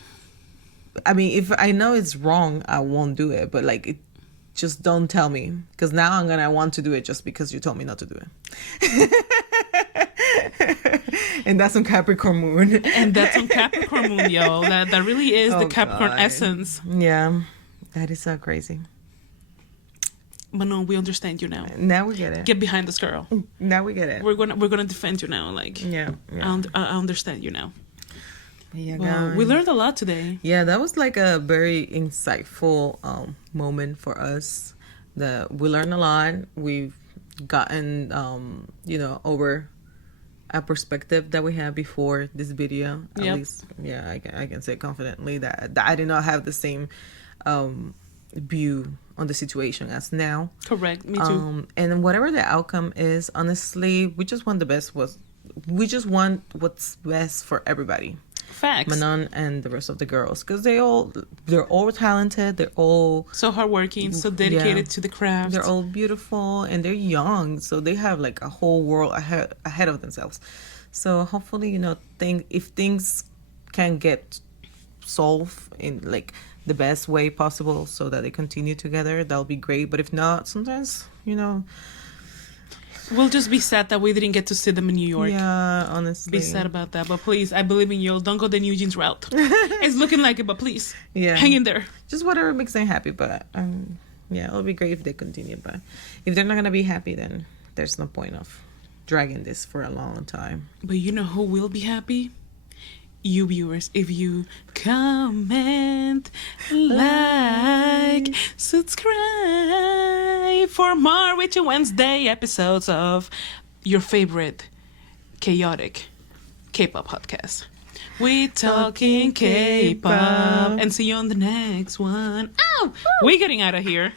if I know it's wrong, I won't do it. But like, just don't tell me, because now I'm gonna want to do it just because you told me not to do it. And that's on Capricorn moon. And that's on Capricorn moon, yo. That really is the Capricorn essence. Yeah, that is so crazy. But no, we understand you now. Now we get it. Get behind this girl. Now we get it. We're gonna defend you now. Like, yeah. I understand you now. Yeah, well, we learned a lot today. Yeah, that was like a very insightful moment for us. We learned a lot. We've gotten over a perspective that we had before this video. At least, yeah, I can say confidently that I did not have the same view on the situation as now. Correct. Me too. And whatever the outcome is, honestly, we just want what's best for everybody. Facts. Manon and the rest of the girls, because they're all talented. They're all so hardworking, so dedicated to the craft. They're all beautiful and they're young, so they have like a whole world ahead of themselves. So hopefully, if things can get solved in like the best way possible, so that they continue together, that'll be great. But if not, sometimes we'll just be sad that we didn't get to see them in New York. Yeah, honestly. Be sad about that. But please, I believe in you. Don't go the New Jeans route. It's looking like it, but please, hang in there. Just whatever makes them happy. But it'll be great if they continue. But if they're not gonna be happy, then there's no point of dragging this for a long time. But you know who will be happy? You viewers, if you comment, like, subscribe for more Witchy Wednesday episodes of your favorite chaotic K-pop podcast. We talking K-pop, and see you on the next one. We're getting out of here.